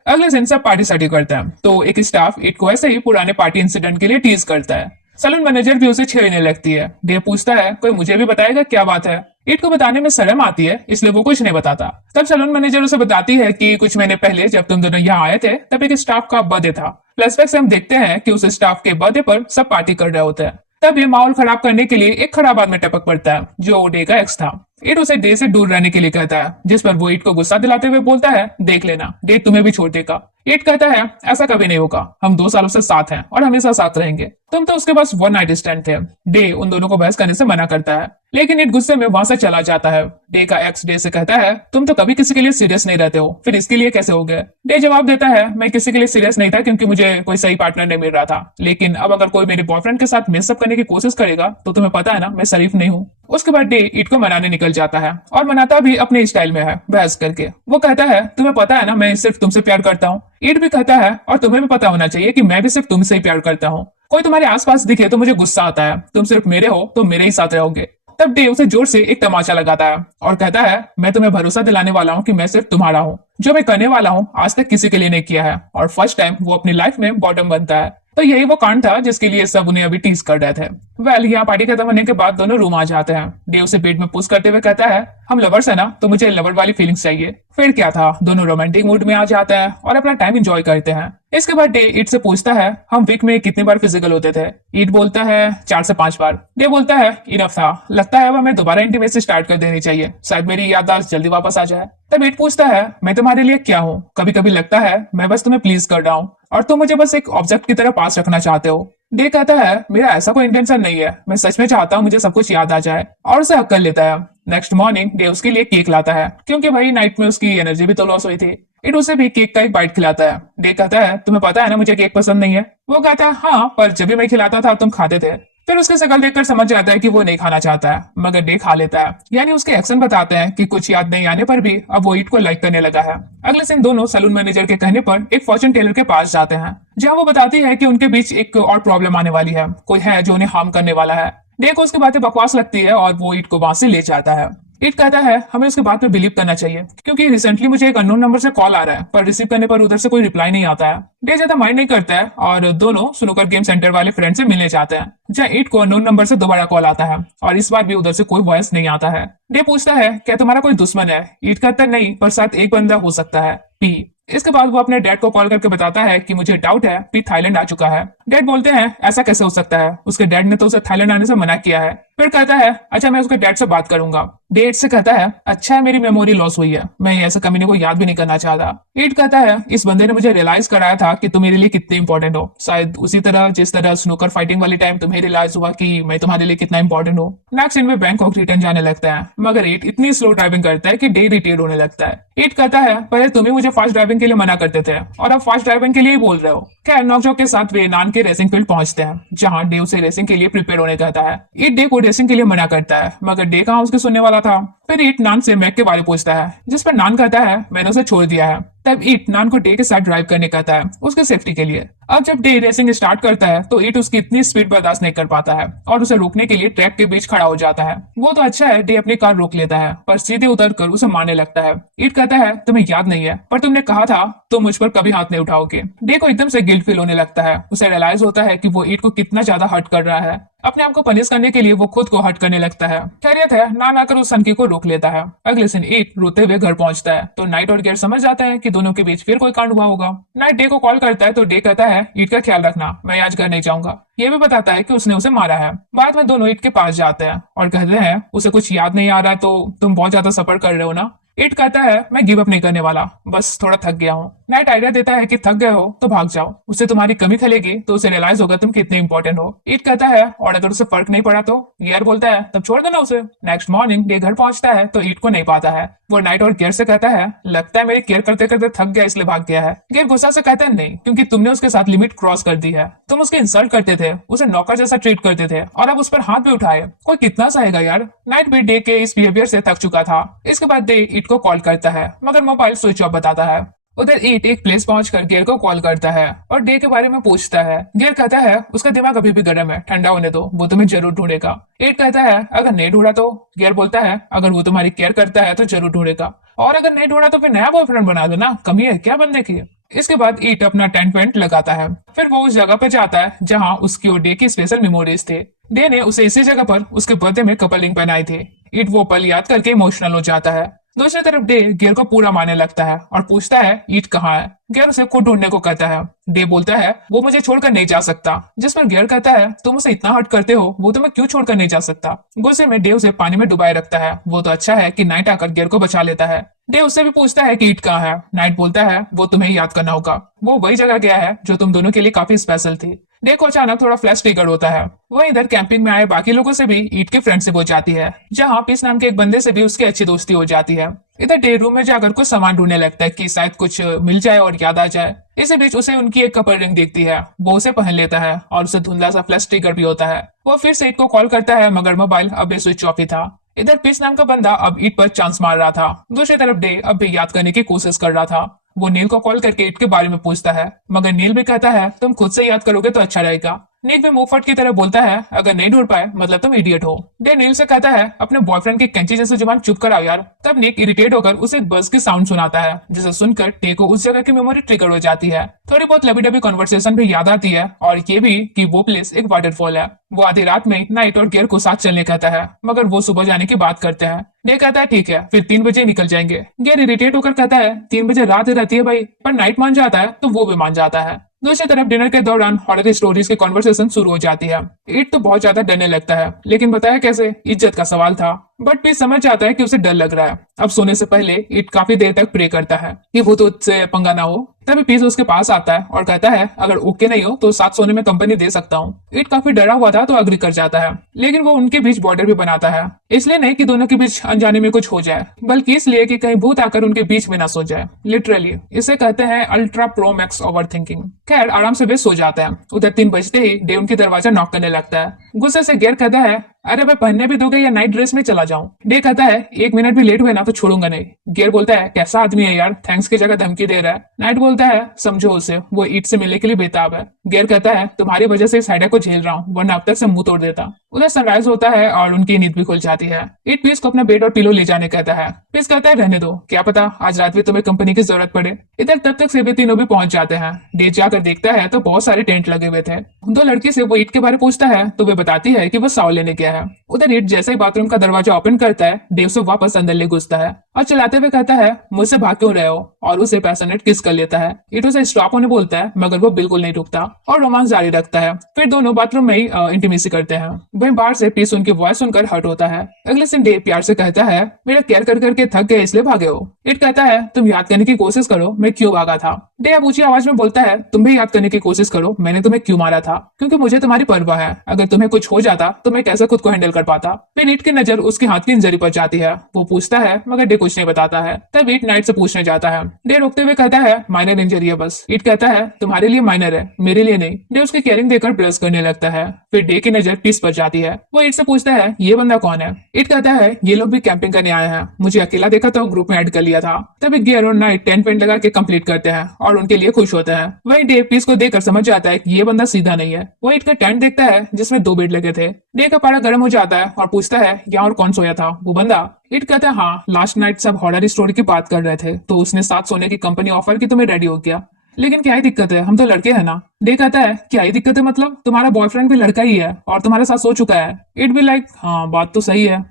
अगले दिन सब पार्टी सार्टी करते हैं, तो एक स्टाफ इट को ऐसे ही पुराने पार्टी इंसिडेंट के लिए टीज करता है। सैलून मैनेजर भी उसे छेड़ने लगती है। डे पूछता है कोई मुझे भी बताएगा क्या बात है। इट को बताने में शर्म आती है, इसलिए वो कुछ नहीं बताता। तब सैलून मैनेजर उसे बताती है कि कुछ महीने पहले जब तुम दोनों यहाँ आए थे तब एक स्टाफ का बर्थडे था। फ्लैशबैक से हम देखते हैं कि उस स्टाफ के बर्थडे पर सब पार्टी कर रहे होते हैं। तब ये माहौल खराब करने के लिए एक खराब आदमी टपक पड़ता है जो डे का एक्स था। इट उसे डे से दूर रहने के लिए कहता है, जिस पर वो इट को गुस्सा दिलाते हुए बोलता है देख लेना डे तुम्हें भी छोड़ देगा। इट कहता है ऐसा कभी नहीं होगा, हम 2 सालों से साथ हैं और हमेशा साथ रहेंगे, तुम तो उसके पास वन नाइट स्टैंड थे। डे उन दोनों को बहस करने से मना करता है, लेकिन इट गुस्से में वहां से चला जाता है। डे का एक्स डे से कहता है तुम तो कभी किसी के लिए सीरियस नहीं रहते हो, फिर इसके लिए कैसे हो गए। डे जवाब देता है मैं किसी के लिए सीरियस नहीं था क्योंकि मुझे कोई सही पार्टनर नहीं मिल रहा था, लेकिन अब अगर कोई मेरे बॉयफ्रेंड के साथ मेसअप करने की कोशिश करेगा तो तुम्हें पता है ना मैं शरीफ नहीं हूँ। उसके बाद डे इट को मनाने निकल जाता है और मनाता भी अपने स्टाइल में है, बहस करके। वो कहता है तुम्हें पता है ना मैं सिर्फ तुमसे प्यार करता हूँ। इट भी कहता है और तुम्हें भी पता होना चाहिए कि मैं भी सिर्फ तुमसे ही प्यार करता हूँ। कोई तुम्हारे आसपास दिखे तो मुझे गुस्सा आता है, तुम सिर्फ मेरे हो तो मेरे ही साथ रहोगे। तब डे उसे जोर से एक तमाचा लगाता है और कहता है मैं तुम्हें भरोसा दिलाने वाला हूँ कि मैं सिर्फ तुम्हारा हूँ, जो मैं करने वाला हूँ आज तक किसी के लिए नहीं किया है, और फर्स्ट टाइम वो अपनी लाइफ में बॉटम बनता है। तो यही वो कांड था जिसके लिए सब उन्हें अभी टीज कर रहे थे। वेल यहाँ पार्टी खत्म होने के बाद दोनों रूम आ जाते हैं। डे उसे बेड में पुश करते हुए कहता है हम लवर्स है ना, तो मुझे लवर वाली फीलिंग्स चाहिए। फिर क्या था, दोनों रोमांटिक मूड में आ जाते हैं और अपना टाइम एंजॉय करते हैं। इसके बाद डे इट से पूछता है हम वीक में कितनी बार फिजिकल होते थे। इट बोलता है 4 से 5 बार। डे बोलता है इनफ था, लगता है अब हमें दोबारा इंटीमेसी स्टार्ट कर देनी चाहिए, शायद मेरी याददाश्त जल्दी वापस आ जाए। तब इट पूछता है मैं तुम्हारे लिए क्या हूँ, कभी कभी लगता है मैं बस तुम्हें प्लीज कर रहा हूँ और तुम मुझे बस एक ऑब्जेक्ट की तरह पास रखना चाहते हो। डे कहता है मेरा ऐसा कोई इंटेंशन नहीं है, मैं सच में चाहता हूँ मुझे सब कुछ याद आ जाए, और उसे हक कर लेता है। नेक्स्ट मॉर्निंग डे उसके लिए केक लाता है क्योंकि भाई नाइट में उसकी एनर्जी भी तो लॉस हुई थी। इट उसे भी केक का एक बाइट खिलाता है। डे कहता है तुम्हें पता है ना मुझे केक पसंद नहीं है। वो कहता है हाँ, पर जब भी मैं खिलाता था तुम खाते थे। फिर उसके शक्ल देखकर समझ जाता है कि वो नहीं खाना चाहता है, मगर डे खा लेता है। यानी उसके एक्शन बताते हैं कि कुछ याद नहीं आने पर भी अब वो इट को लाइक करने लगा है। अगले दिन दोनों सैलून मैनेजर के कहने पर एक फॉर्चून टेलर के पास जाते हैं, जहाँ वो बताती है कि उनके बीच एक और प्रॉब्लम आने वाली है, कोई है जो उन्हें हार्म करने वाला है। डे को उसकी बातें बकवास लगती है और वो इट को वहां से ले जाता है। इट कहता है हमें उसके बात पे बिलीव करना चाहिए क्योंकि रिसेंटली मुझे एक अननोन नंबर से कॉल आ रहा है, पर रिसीव करने पर उधर से कोई रिप्लाई नहीं आता है। डे ज्यादा माइंड नहीं करता है और दोनों स्नूकर गेम सेंटर वाले फ्रेंड से मिलने जाते हैं, जहाँ इट को अननोन नंबर से दोबारा कॉल आता है और इस बार भी उधर से कोई वॉइस नहीं आता है। डे पूछता है क्या तुम्हारा कोई दुश्मन है। इट कहता है नहीं, पर साथ एक बंदा हो सकता है, पी। इसके बाद वो अपने डैड को कॉल करके बताता है कि मुझे डाउट है पी थाईलैंड आ चुका है। डैड बोलते हैं ऐसा कैसे हो सकता है, उसके डैड ने तो उसे थाईलैंड आने से मना किया है। फिर कहता है अच्छा मैं उसके डैड से बात करूंगा। डेट से कहता है अच्छा है मेरी मेमोरी लॉस हुई है, मैं ऐसे कमीने को याद भी नहीं करना चाहता। ईट कहता है इस बंदे ने मुझे रियलाइज कराया था कि तुम मेरे लिए कितने इंपॉर्टेंट हो, शायद उसी तरह जिस तरह स्नूकर फाइटिंग वाली टाइम तुम्हें रियलाइज हुआ कि मैं तुम्हारे लिए कितना इंपॉर्टेंट हूँ। नेक्स्ट सीन में बैंकॉक रिटर्न जाने लगता है, मगर ईट इतनी स्लो ड्राइविंग करता है कि डे इरिटेट होने लगता है। ईट कहता है पहले तुम ही मुझे फास्ट ड्राइविंग के लिए मना करते थे और अब फास्ट ड्राइविंग के लिए ही बोल रहे हो। खैर नौकजोक के साथ वे नान के रेसिंग फील्ड पहुंचते हैं, जहां डे उसे रेसिंग के लिए प्रिपेयर होने कहता है। ईट डे को रेसिंग के लिए मना करता है, मगर डे कहाँ उसके सुनने वाला था। फिर ईट नान से मैक के बारे पूछता है, जिस पर नान कहता है मैंने उसे छोड़ दिया है। तब ईट नान को डे के साथ ड्राइव करने कहता है उसके सेफ्टी के लिए। अब जब डे रेसिंग स्टार्ट करता है तो ईट उसकी इतनी स्पीड बर्दाश्त नहीं कर पाता है और उसे रोकने के लिए ट्रैक के बीच खड़ा हो जाता है। वो तो अच्छा है, डे अपनी कार रोक लेता है पर सीधे उतर कर उसे मारने लगता है। ईट कहता है तुम्हें याद नहीं है पर तुमने कहा था तुम मुझ पर कभी हाथ नहीं उठाओगे। डे को एकदम से गिल्ट फील होने लगता है, उसे रियलाइज होता है कि वो ईट को कितना ज्यादा हर्ट कर रहा है। अपने आप को पनिश करने के लिए वो खुद को हर्ट करने लगता है। खैरियत है नान आकर उस सनकी को रोक लेता है। अगले दिन ईट रोते हुए घर पहुंचता है तो नाइट और गेर समझ जाते हैं कि दोनों के बीच फिर कोई कांड हुआ होगा। नाइट डे को कॉल करता है तो डे कहता है ईट का ख्याल रखना, मैं आज घर नहीं जाऊंगा। ये भी बताता है कि उसने उसे मारा है। बाद में दोनों ईट के पास जाते हैं और कहते हैं उसे कुछ याद नहीं आ रहा है तो तुम बहुत ज्यादा सफर कर रहे हो ना। ईट कहता है मैं गिव अप नहीं करने वाला, बस थोड़ा थक गया हूँ। नाइट आइडिया देता है कि थक गए हो तो भाग जाओ, उससे तुम्हारी कमी खलेगी तो उसे रियलाइज होगा तुम कितने इंपॉर्टेंट हो। ईट कहता है और अगर उसे फर्क नहीं पड़ा तो। गियर बोलता है तब छोड़ देना उसे। नेक्स्ट मॉर्निंग डे घर पहुंचता है तो ईट को नहीं पाता है। वो नाइट और गियर से कहता है लगता है मेरी केयर करते करते थक गया इसलिए भाग गया है। गियर गुस्सा से कहता है नहीं, क्योंकि तुमने उसके साथ लिमिट क्रॉस कर दी है। तुम उसके इंसल्ट करते थे, उसे नौकर जैसा ट्रीट करते थे और अब उस पर हाथ भी उठाए। कोई कितना सहेगा यार। नाइट भी डे के इस बिहेवियर से थक चुका था। इसके बाद डे ईट को कॉल करता है मगर मोबाइल स्विच ऑफ बताता है। उधर ईट एक प्लेस पहुंचकर गियर को कॉल करता है और डे के बारे में पूछता है। गियर कहता है उसका दिमाग अभी भी गर्म है, ठंडा होने दो, वो तुम्हें जरूर ढूंढेगा। ईट कहता है अगर नहीं ढूंढा तो। गियर बोलता है अगर वो तुम्हारी केयर करता है तो जरूर ढूंढेगा, और अगर नहीं ढूंढा तो फिर नया बॉयफ्रेंड बना दो ना, कमी है क्या बंदे की। इसके बाद ईट अपना टेंट वेंट लगाता है। फिर वो उस जगह पर जाता है जहाँ उसकी और डे की स्पेशल मेमोरीज थे। डे ने उसे इसी जगह पर उसके बर्थडे में कपल रिंग पहनाई थी। ईट वो पल याद करके इमोशनल हो जाता है। दूसरी तरफ डे गियर को पूरा मारने लगता है और पूछता है ईट कहाँ है। गियर उसे खुद ढूंढने को कहता है। डे बोलता है वो मुझे छोड़कर नहीं जा सकता, जिस पर गियर कहता है तुम उसे इतना हर्ट करते हो, वो तुम्हें क्यों छोड़कर नहीं जा सकता। गुस्से में डे उसे पानी में डुबाए रखता है। वो तो अच्छा है कि नाइट आकर गियर को बचा लेता है। डे उससे भी पूछता है कि ईट कहाँ है। नाइट बोलता है वो तुम्हें याद करना होगा, वो वही जगह गया है जो तुम दोनों के लिए काफी स्पेशल थी। डे को अचानक थोड़ा फ्लैश ट्रिगर होता है। वो इधर कैंपिंग में आए बाकी लोगों से भी ईट की फ्रेंडशिप हो जाती है, जहाँ पीस नाम के एक बंदे से भी उसकी अच्छी दोस्ती हो जाती है। इधर डे रूम में जाकर कुछ सामान ढूंढने लगता है कि शायद कुछ मिल जाए और याद आ जाए। इसी बीच उसे उनकी एक कपल रिंग दिखती है। वो उसे पहन लेता है और उसे धुंधला सा फ्लैश ट्रिगर भी होता है। वो फिर से ईट को कॉल करता है मगर मोबाइल अब भी स्विच ऑफ ही था। इधर पीस नाम का बंदा अब ईट पर चांस मार रहा था। दूसरी तरफ डे अब भी याद करने की कोशिश कर रहा था। वो नील को कॉल करके ईट के बारे में पूछता है, मगर नील भी कहता है तुम खुद से याद करोगे तो अच्छा रहेगा। नील भी मुंहफट की तरह बोलता है अगर नहीं ढूंढ पाए मतलब तुम इडियट हो। डे नील से कहता है अपने बॉयफ्रेंड की कैंची जैसे जुबान चुप कराओ यार। तब नील इरिटेट होकर उसे एक बस की साउंड सुनाता है, जिसे सुनकर डे को उस जगह की मेमोरी ट्रिगर हो जाती है। थोड़ी बहुत लबी डबी कन्वर्सेशन भी याद आती है और ये भी कि वो प्लेस एक वाटरफॉल है। वो आधी रात में नाइट और गियर को साथ चलने कहता है, मगर वो सुबह जाने की बात करते हैं। डे कहता है ठीक है फिर 3 बजे निकल जाएंगे। गियर इरिटेट होकर कहता है 3 बजे रात रहती है भाई, पर नाइट मान जाता है तो वो भी मान जाता है। दूसरी तरफ डिनर के दौरान हॉरर स्टोरीज की कॉन्वर्सेशन शुरू हो जाती है। ईट तो बहुत ज्यादा डरने लगता है, लेकिन बताया कैसे, इज्जत का सवाल था। बट पीस समझ जाता है कि उसे डर लग रहा है। अब सोने से पहले ईट काफी देर तक प्रे करता है कि वो तो उससे पंगा ना हो। तभी पीस उसके पास आता है और कहता है अगर ओके नहीं हो तो साथ सोने में कंपनी दे सकता हूँ। ईट काफी डरा हुआ था तो अग्री कर जाता है, लेकिन वो उनके बीच बॉर्डर भी बनाता है। इसलिए नहीं कि दोनों के बीच अनजाने में कुछ हो जाए, बल्कि इसलिए कि कहीं भूत आकर उनके बीच में ना सो जाए। लिटरली इसे कहते हैं ultra pro max over thinking. खैर आराम से वे सो जाते हैं। उधर 3 बजते ही डे उनकी दरवाजा नॉक करने लगता है। गुस्से से गियर कहता है अरे भाई पहनने भी दोगे या नाइट ड्रेस में चला जाऊं। डे कहता है 1 मिनट भी लेट हुए ना तो छोड़ूंगा नहीं। गियर बोलता है कैसा आदमी है यार, थैंक्स की जगह धमकी दे रहा है। नाइट बोलता है समझो उसे, वो ईट से मिलने के लिए बेताब है। गियर कहता है तुम्हारी वजह से इस हेडेक को झेल रहा हूँ, वरना अब तक से मुंह तोड़ देता। उधर सनराइज होता है और उनकी नींद भी खुल जाती है। ईट पीस को अपना बेड और पिलो ले जाने कहता है। पीस कहता है रहने दो, क्या पता आज रात में तुम्हें कंपनी की जरूरत पड़े। इधर तब तक से वे तीनों भी पहुंच जाते हैं। डे जाकर देखता है तो बहुत सारे टेंट लगे हुए थे। 2 लड़की से वो ईट के बारे पूछता है तो वे बताती है कि वो साव लेने गया गया है। उधर ईट जैसे ही बाथरूम का दरवाजा ओपन करता है, डेव से वापस अंदर ले घुसता है और चलाते हुए कहता है मुझसे भाग क्यों रहे हो, और उसे पैशनेट किस कर लेता है। ईट उसे स्टॉप होने बोलता है मगर वो बिल्कुल नहीं रुकता और रोमांस जारी रखता है। फिर दोनों बाथरूम में ही इंटीमेसी करते हैं। वहीं बाहर से पीस उनकी वॉइस सुनकर हर्ट होता है। अगले दिन डेव प्यार से कहता है मेरा केयर कर करके थक गए इसलिए भागे हो। ईट कहता है तुम याद करने की कोशिश करो मैं क्यों भागा था। डेव ऊंची आवाज में बोलता है तुम भी याद करने की कोशिश करो मैंने तुम्हें क्यों मारा था, क्योंकि मुझे तुम्हारी परवाह है। अगर तुम्हें कुछ हो जाता तो मैं कैसे खुद को हैंडल कर पाता। फिर ईट की नजर उसके हाथ की इंजरी पर जाती है। वो पूछता है मगर डे कुछ नहीं बताता है। तब ईट नाइट से पूछने जाता है। डे रोकते हुए कहता है माइनर इंजरी है बस। ईट कहता है तुम्हारे लिए माइनर है मेरे लिए नहीं। डे उसकी केयरिंग देकर ब्रश करने लगता है। फिर डे की नजर पीस पर जाती है। वो ईट से पूछता है ये बंदा कौन है। ईट कहता है ये लोग भी कैंपिंग करने आए हैं, मुझे अकेला देखा तो ग्रुप में ऐड कर लिया था। तभी गियर और नाइट टेंट पेंट लगा के कंप्लीट करते हैं और उनके लिए खुश होते हैं। वही डे पीस को देखकर समझ जाता है कि ये बंदा सीधा नहीं है। वो ईट का टेंट देखता है जिसमें 2 बेड लगे थे। डे का पारा गर्म हो जाता है और पूछता है यहाँ और कौन सोया था, वो बंदा। ईट कहता है हाँ लास्ट नाइट सब हॉरर स्टोरी की बात कर रहे थे तो उसने साथ सोने की कंपनी ऑफर की तो मैं रेडी हो गया, लेकिन क्या ही दिक्कत है हम तो लड़के हैं ना। डे कहता है क्या ही दिक्कत है मतलब तुम्हारा बॉयफ्रेंड भी लड़का ही है और तुम्हारे साथ सो चुका है। इट भी लाइक हाँ बात तो सही है।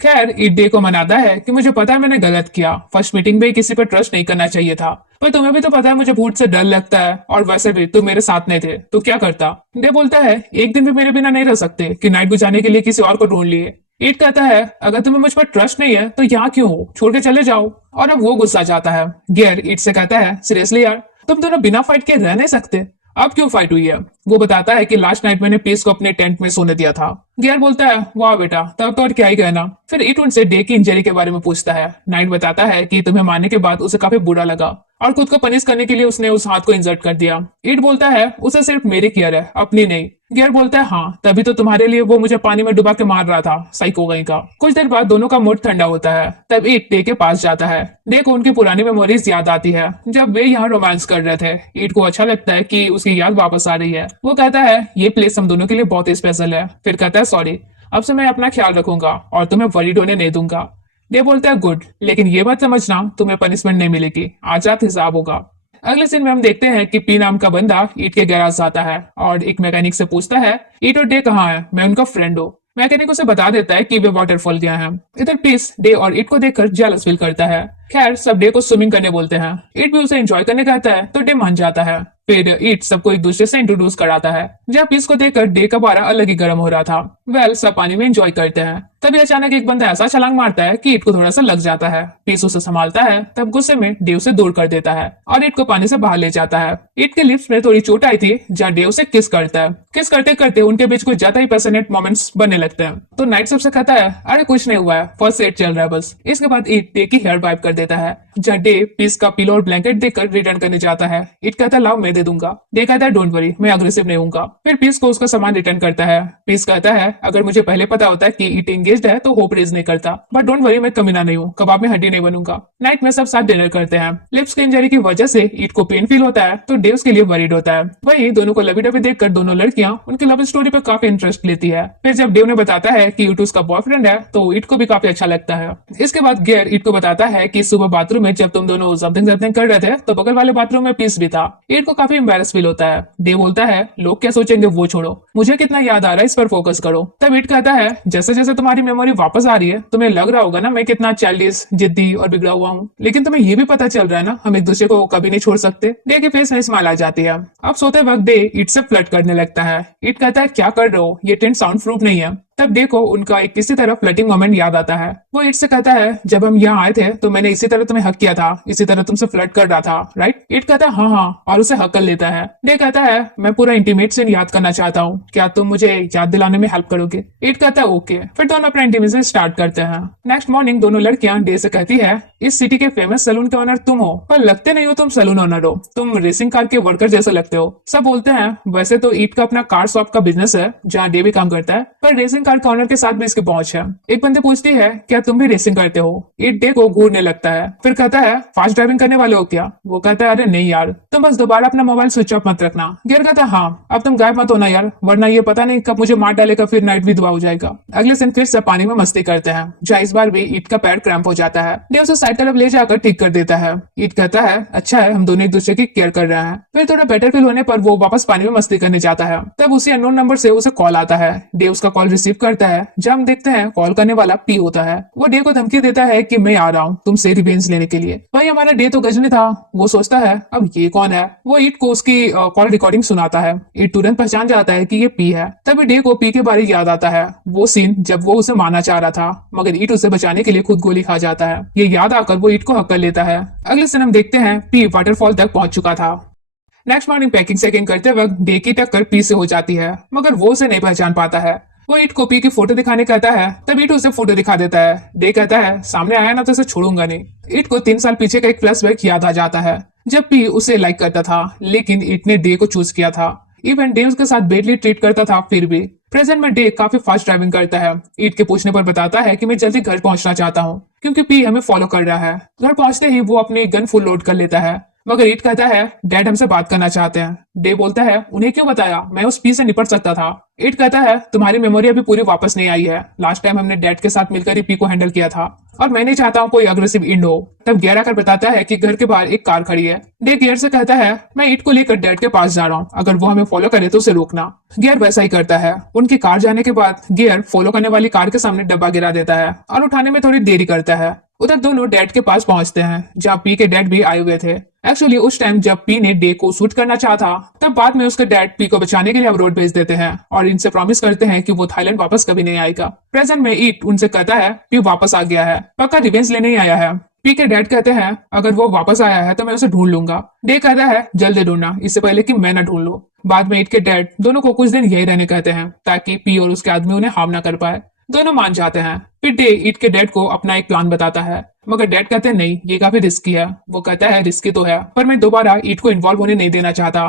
खैर ईट डे को मनाता है कि मुझे पता है मैंने गलत किया, फर्स्ट मीटिंग में किसी पर ट्रस्ट नहीं करना चाहिए था, पर तुम्हें भी तो पता है मुझे भूत से डर लगता है और वैसे भी तुम मेरे साथ नहीं थे तो क्या करता। डे बोलता है एक दिन भी मेरे बिना नहीं रह सकते कि नाइट गुजारने के लिए किसी और को ढूंढ लिए। ईट कहता है अगर तुम्हें मुझ पर ट्रस्ट नहीं है तो यहाँ क्यों हो, छोड़ के चले जाओ। और अब वो गुस्सा जाता है। गियर ईट से कहता है सीरियसली यार तुम दोनों बिना फाइट के रह नहीं सकते, अब क्यों फाइट हुई है। वो बताता है कि लास्ट नाइट मैंने पीस को अपने टेंट में सोने दिया था। गियर बोलता है वाह बेटा तब तो और क्या ही कहना। फिर ईट उनसे डे की इंजरी के बारे में पूछता है। नाइट बताता है कि तुम्हें मारने के बाद उसे काफी बुरा लगा और खुद को पनिश करने के लिए उसने उस हाथ को इंजर्ट कर दिया। ईट बोलता है उसे सिर्फ मेरी केयर है अपनी नहीं। गियर बोलता है हाँ तभी तो तुम्हारे लिए वो मुझे पानी में डुबा के मार रहा था साइको गई का। कुछ देर बाद दोनों का मूड ठंडा होता है। तब ईट डे के पास जाता है। डे को उनकी पुरानी मेमोरीज याद आती है जब वे यहाँ रोमांस कर रहे थे। ईट को अच्छा लगता है कि उसकी याद वापस आ रही है। वो कहता है ये प्लेस हम दोनों के लिए बहुत स्पेशल है। फिर कहता है सॉरी अब से मैं अपना ख्याल रखूंगा और तुम्हें वरीड होने नहीं दूंगा। डे बोलता है गुड, लेकिन ये बात समझना तुम्हें पनिशमेंट नहीं मिलेगी, आज रात हिसाब होगा। अगले सीन में हम देखते हैं कि पी नाम का बंदा ईट के गैराज आता है और एक मैकेनिक से पूछता है ईट और डे कहाँ है, मैं उनका फ्रेंड हूँ। मैकेनिक उसे बता देता है कि वे वाटरफॉल गया है। इधर पीस डे और ईट को देखकर जेलस फील करता है। खैर सब डे को स्विमिंग करने बोलते हैं। ईट भी उसे एंजॉय करने कहता है तो डे मान जाता है। फिर ईट सबको एक दूसरे से इंट्रोड्यूस कराता है। जब पीस को देखकर डे का पारा अलग ही गर्म हो रहा था। वेल सब पानी में एंजॉय करते हैं। तभी अचानक एक बंदा ऐसा छलांग मारता है कि ईट को थोड़ा सा लग जाता है। पीस उसे संभालता है, तब गुस्से में डे उसे दूर कर देता है और ईट को पानी से बाहर ले जाता है। ईट के लिप्स में थोड़ी चोट आई थी जहाँ डे उसे किस करता है। किस करते करते उनके बीच कुछ ज्यादा ही पैशनेट मोमेंट्स बनने लगते हैं। तो नाइट सबसे कहता है अरे कुछ नहीं हुआ है, फर्स्ट एड चल रहा है बस। इसके बाद ईट डे की हेयर वाइप कर देता है जहाँ डे पीस का पिलो और ब्लैंकेट देकर रिटर्न करने जाता है। ईट कहता है लाओ मैं दे दूंगा। डे कहता है डोंट वरी मैं अग्रेसिव नहीं हूँ। फिर पीस को उसका सामान रिटर्न करता है। पीस कहता है अगर मुझे पहले पता होता है कि ईट एंगेज्ड है तो होप रेज नहीं करता, बट डोंट वरी मैं कमीना नहीं हूँ, कबाब में हड्डी नहीं बनूंगा। नाइट में सब साथ डिनर करते हैं। लिप्स की इंजरी की वजह से ईट को पेन फील होता है तो डे उसके लिए वरीड होता है। वहीं दोनों को लवी डबी देखकर दोनों लड़कियां उनकी लव स्टोरी पर काफी इंटरेस्ट लेती है। फिर जब डेव ने बताता है कि ईट उसका बॉयफ्रेंड है तो ईट को भी काफी अच्छा लगता है। इसके बाद गियर ईट को बताता है कि सुबह बाथरूम में जब तुम दोनों समथिंग समथिंग कर रहे थे तो बगल वाले बाथरूम में पीस भी था। ईट को काफी एम्बैरस फील होता है। डे बोलता है लोग क्या सोचेंगे वो छोड़ो, मुझे कितना याद आ रहा है इस पर फोकस करो। तब ईट कहता है जैसे जैसे तुम्हारी मेमोरी वापस आ रही है तुम्हें लग रहा होगा ना मैं कितना चाइल्डिश जिद्दी और बिगड़ा हुआ हूँ, लेकिन तुम्हें ये भी पता चल रहा है ना हम एक दूसरे को कभी नहीं छोड़ सकते। डे के फेस में स्माइल आ जाती है। अब सोते वक्त डे ईट से फ्लर्ट करने लगता है। ईट कहता है क्या कर रहे हो, ये टेंट साउंड प्रूफ नहीं है। तब डे को उनका एक किसी तरह फ्लर्टिंग मोमेंट याद आता है। वो ईट से कहता है जब हम यहाँ आए थे तो मैंने इसी तरह तुम्हें हक किया था, इसी तरह तुमसे फ्लर्ट कर रहा था राइट। ईट कहता है हाँ और उसे हक कर लेता है। डे कहता है मैं पूरा इंटीमेट सीन याद करना चाहता हूँ, क्या तुम मुझे याद दिलाने में हेल्प करोगे। ईट कहता है ओके। फिर दोनों अपना इंटीमेसी स्टार्ट करते हैं। नेक्स्ट मॉर्निंग दोनों लड़कियां डे से कहती है इस सिटी के फेमस सैलून के ओनर तुम हो, पर लगते नहीं हो तुम सैलून ओनर हो, तुम रेसिंग कार के वर्कर जैसे लगते हो। सब बोलते हैं वैसे तो ईट का अपना कार शॉप का बिजनेस है जहाँ डे भी काम करता है, पर रेसिंग कार का ओनर के साथ भी इसकी पहुंच है। एक बंदे पूछती है क्या तुम भी रेसिंग करते हो। ईट डे को घूरने लगता है। फिर कहता है फास्ट ड्राइविंग करने वाले हो क्या। वो कहता है अरे नहीं यार, तुम बस दोबारा अपना मोबाइल स्विच ऑफ मत रखना। गियर कहता है हाँ अब तुम गायब मत होना यार, वरना ये पता नहीं कब मुझे मार डालेगा, फिर नाइट भी दुआ हो जाएगा। अगले दिन फिर सब पानी में मस्ती करते हैं जहाँ इस बार भी ईट का पैर क्रैम्प हो जाता है। डे उसे साइड तरफ ले जाकर ठीक कर देता है। ईट कहता है अच्छा है हम दोनों एक दूसरे की केयर कर रहे हैं। फिर थोड़ा बेटर फील होने पर वो वापस पानी में मस्ती करने जाता है। तब उसी अननोन नंबर से उसे कॉल आता है। डे उसका कॉल रिसीव स्किप करता है जब हम देखते हैं कॉल करने वाला पी होता है। वो डे को धमकी देता है कि मैं आ रहा हूँ तुमसे रिवेंज लेने के लिए। भाई हमारा डे तो गजनी था, वो सोचता है अब ये कौन है। वो ईट को उसकी कॉल रिकॉर्डिंग सुनाता है। ईट तुरंत पहचान जाता है कि ये पी है। तभी डे को पी के बारे याद आता है, वो सीन जब वो उसे मारना चाह रहा था मगर ईट उसे बचाने के लिए खुद गोली खा जाता है। ये याद आकर वो ईट को हक कर लेता है। अगले दिन हम देखते हैं पी वाटरफॉल तक पहुंच चुका था। नेक्स्ट मॉर्निंग पैकिंग सेकिंग करते वक्त डे की टक्कर पी से हो जाती है मगर वो उसे नहीं पहचान पाता है। वो ईट को पी की फोटो दिखाने कहता है, तब ईट उसे फोटो दिखा देता है। डे कहता है सामने आया ना तो उसे छोड़ूंगा नहीं। ईट को 3 साल पीछे का एक फ्लैशबैक याद आ जाता है जब पी उसे लाइक करता था लेकिन ईट ने डे को चूज किया था। इवन डे उसके साथ बेडली ट्रीट करता था फिर भी। प्रेजेंट में डे काफी फास्ट ड्राइविंग करता है। ईट के पूछने पर बताता है कि मैं जल्दी घर पहुंचना चाहता हूँ क्योंकि पी हमें फॉलो कर रहा है। घर पहुंचते ही वो अपनी गन फुल लोड कर लेता है मगर ईट कहता है डैड हमसे बात करना चाहते हैं। डे बोलता है उन्हें क्यों बताया, मैं उस पी से निपट सकता था। ईट कहता है तुम्हारी मेमोरी अभी पूरी वापस नहीं आई है। लास्ट टाइम हमने डैड के साथ मिलकर ही पी को हैंडल किया था और मैं नहीं चाहता हूँ कोई अग्रेसिव इंड हो। तब गियर आकर बताता है कि घर के बाहर एक कार खड़ी है। डे गियर से कहता है मैं ईट को लेकर डैड के पास जा रहा हूँ, अगर वो हमें फॉलो करे तो उसे रोकना। गियर वैसा ही करता है। उनकी कार जाने के बाद गियर फॉलो करने वाली कार के सामने डब्बा गिरा देता है और उठाने में थोड़ी देरी करता है। उधर दोनों डैड के पास पहुंचते हैं जहाँ पी के डैड भी आए हुए थे। एक्चुअली उस टाइम जब पी ने डे को शूट करना चाहा था तब बाद में उसके डैड पी को बचाने के लिए अब्रॉड भेज देते हैं और इनसे प्रॉमिस करते हैं कि वो थाईलैंड वापस कभी नहीं आएगा। प्रेजेंट में ईट उनसे कहता है पी वापस आ गया है, पक्का रिवेंज लेने ही आया है। पी के डैड कहते हैं अगर वो वापस आया है तो मैं उसे ढूंढ लूंगा। डे कहता है जल्दी ढूंढना, इससे पहले कि मैं ना ढूंढ लूं। बाद में ईट के डैड दोनों को कुछ दिन यही रहने कहते हैं ताकि पी और उसके आदमी उन्हें हार्म ना कर पाए। दोनों मान जाते हैं। फिर डे ईट के डैड को अपना एक प्लान बताता है मगर डैड कहते हैं नहीं ये काफी रिस्की है। वो कहता है रिस्की तो है पर मैं दोबारा ईट को इन्वॉल्व होने नहीं देना चाहता।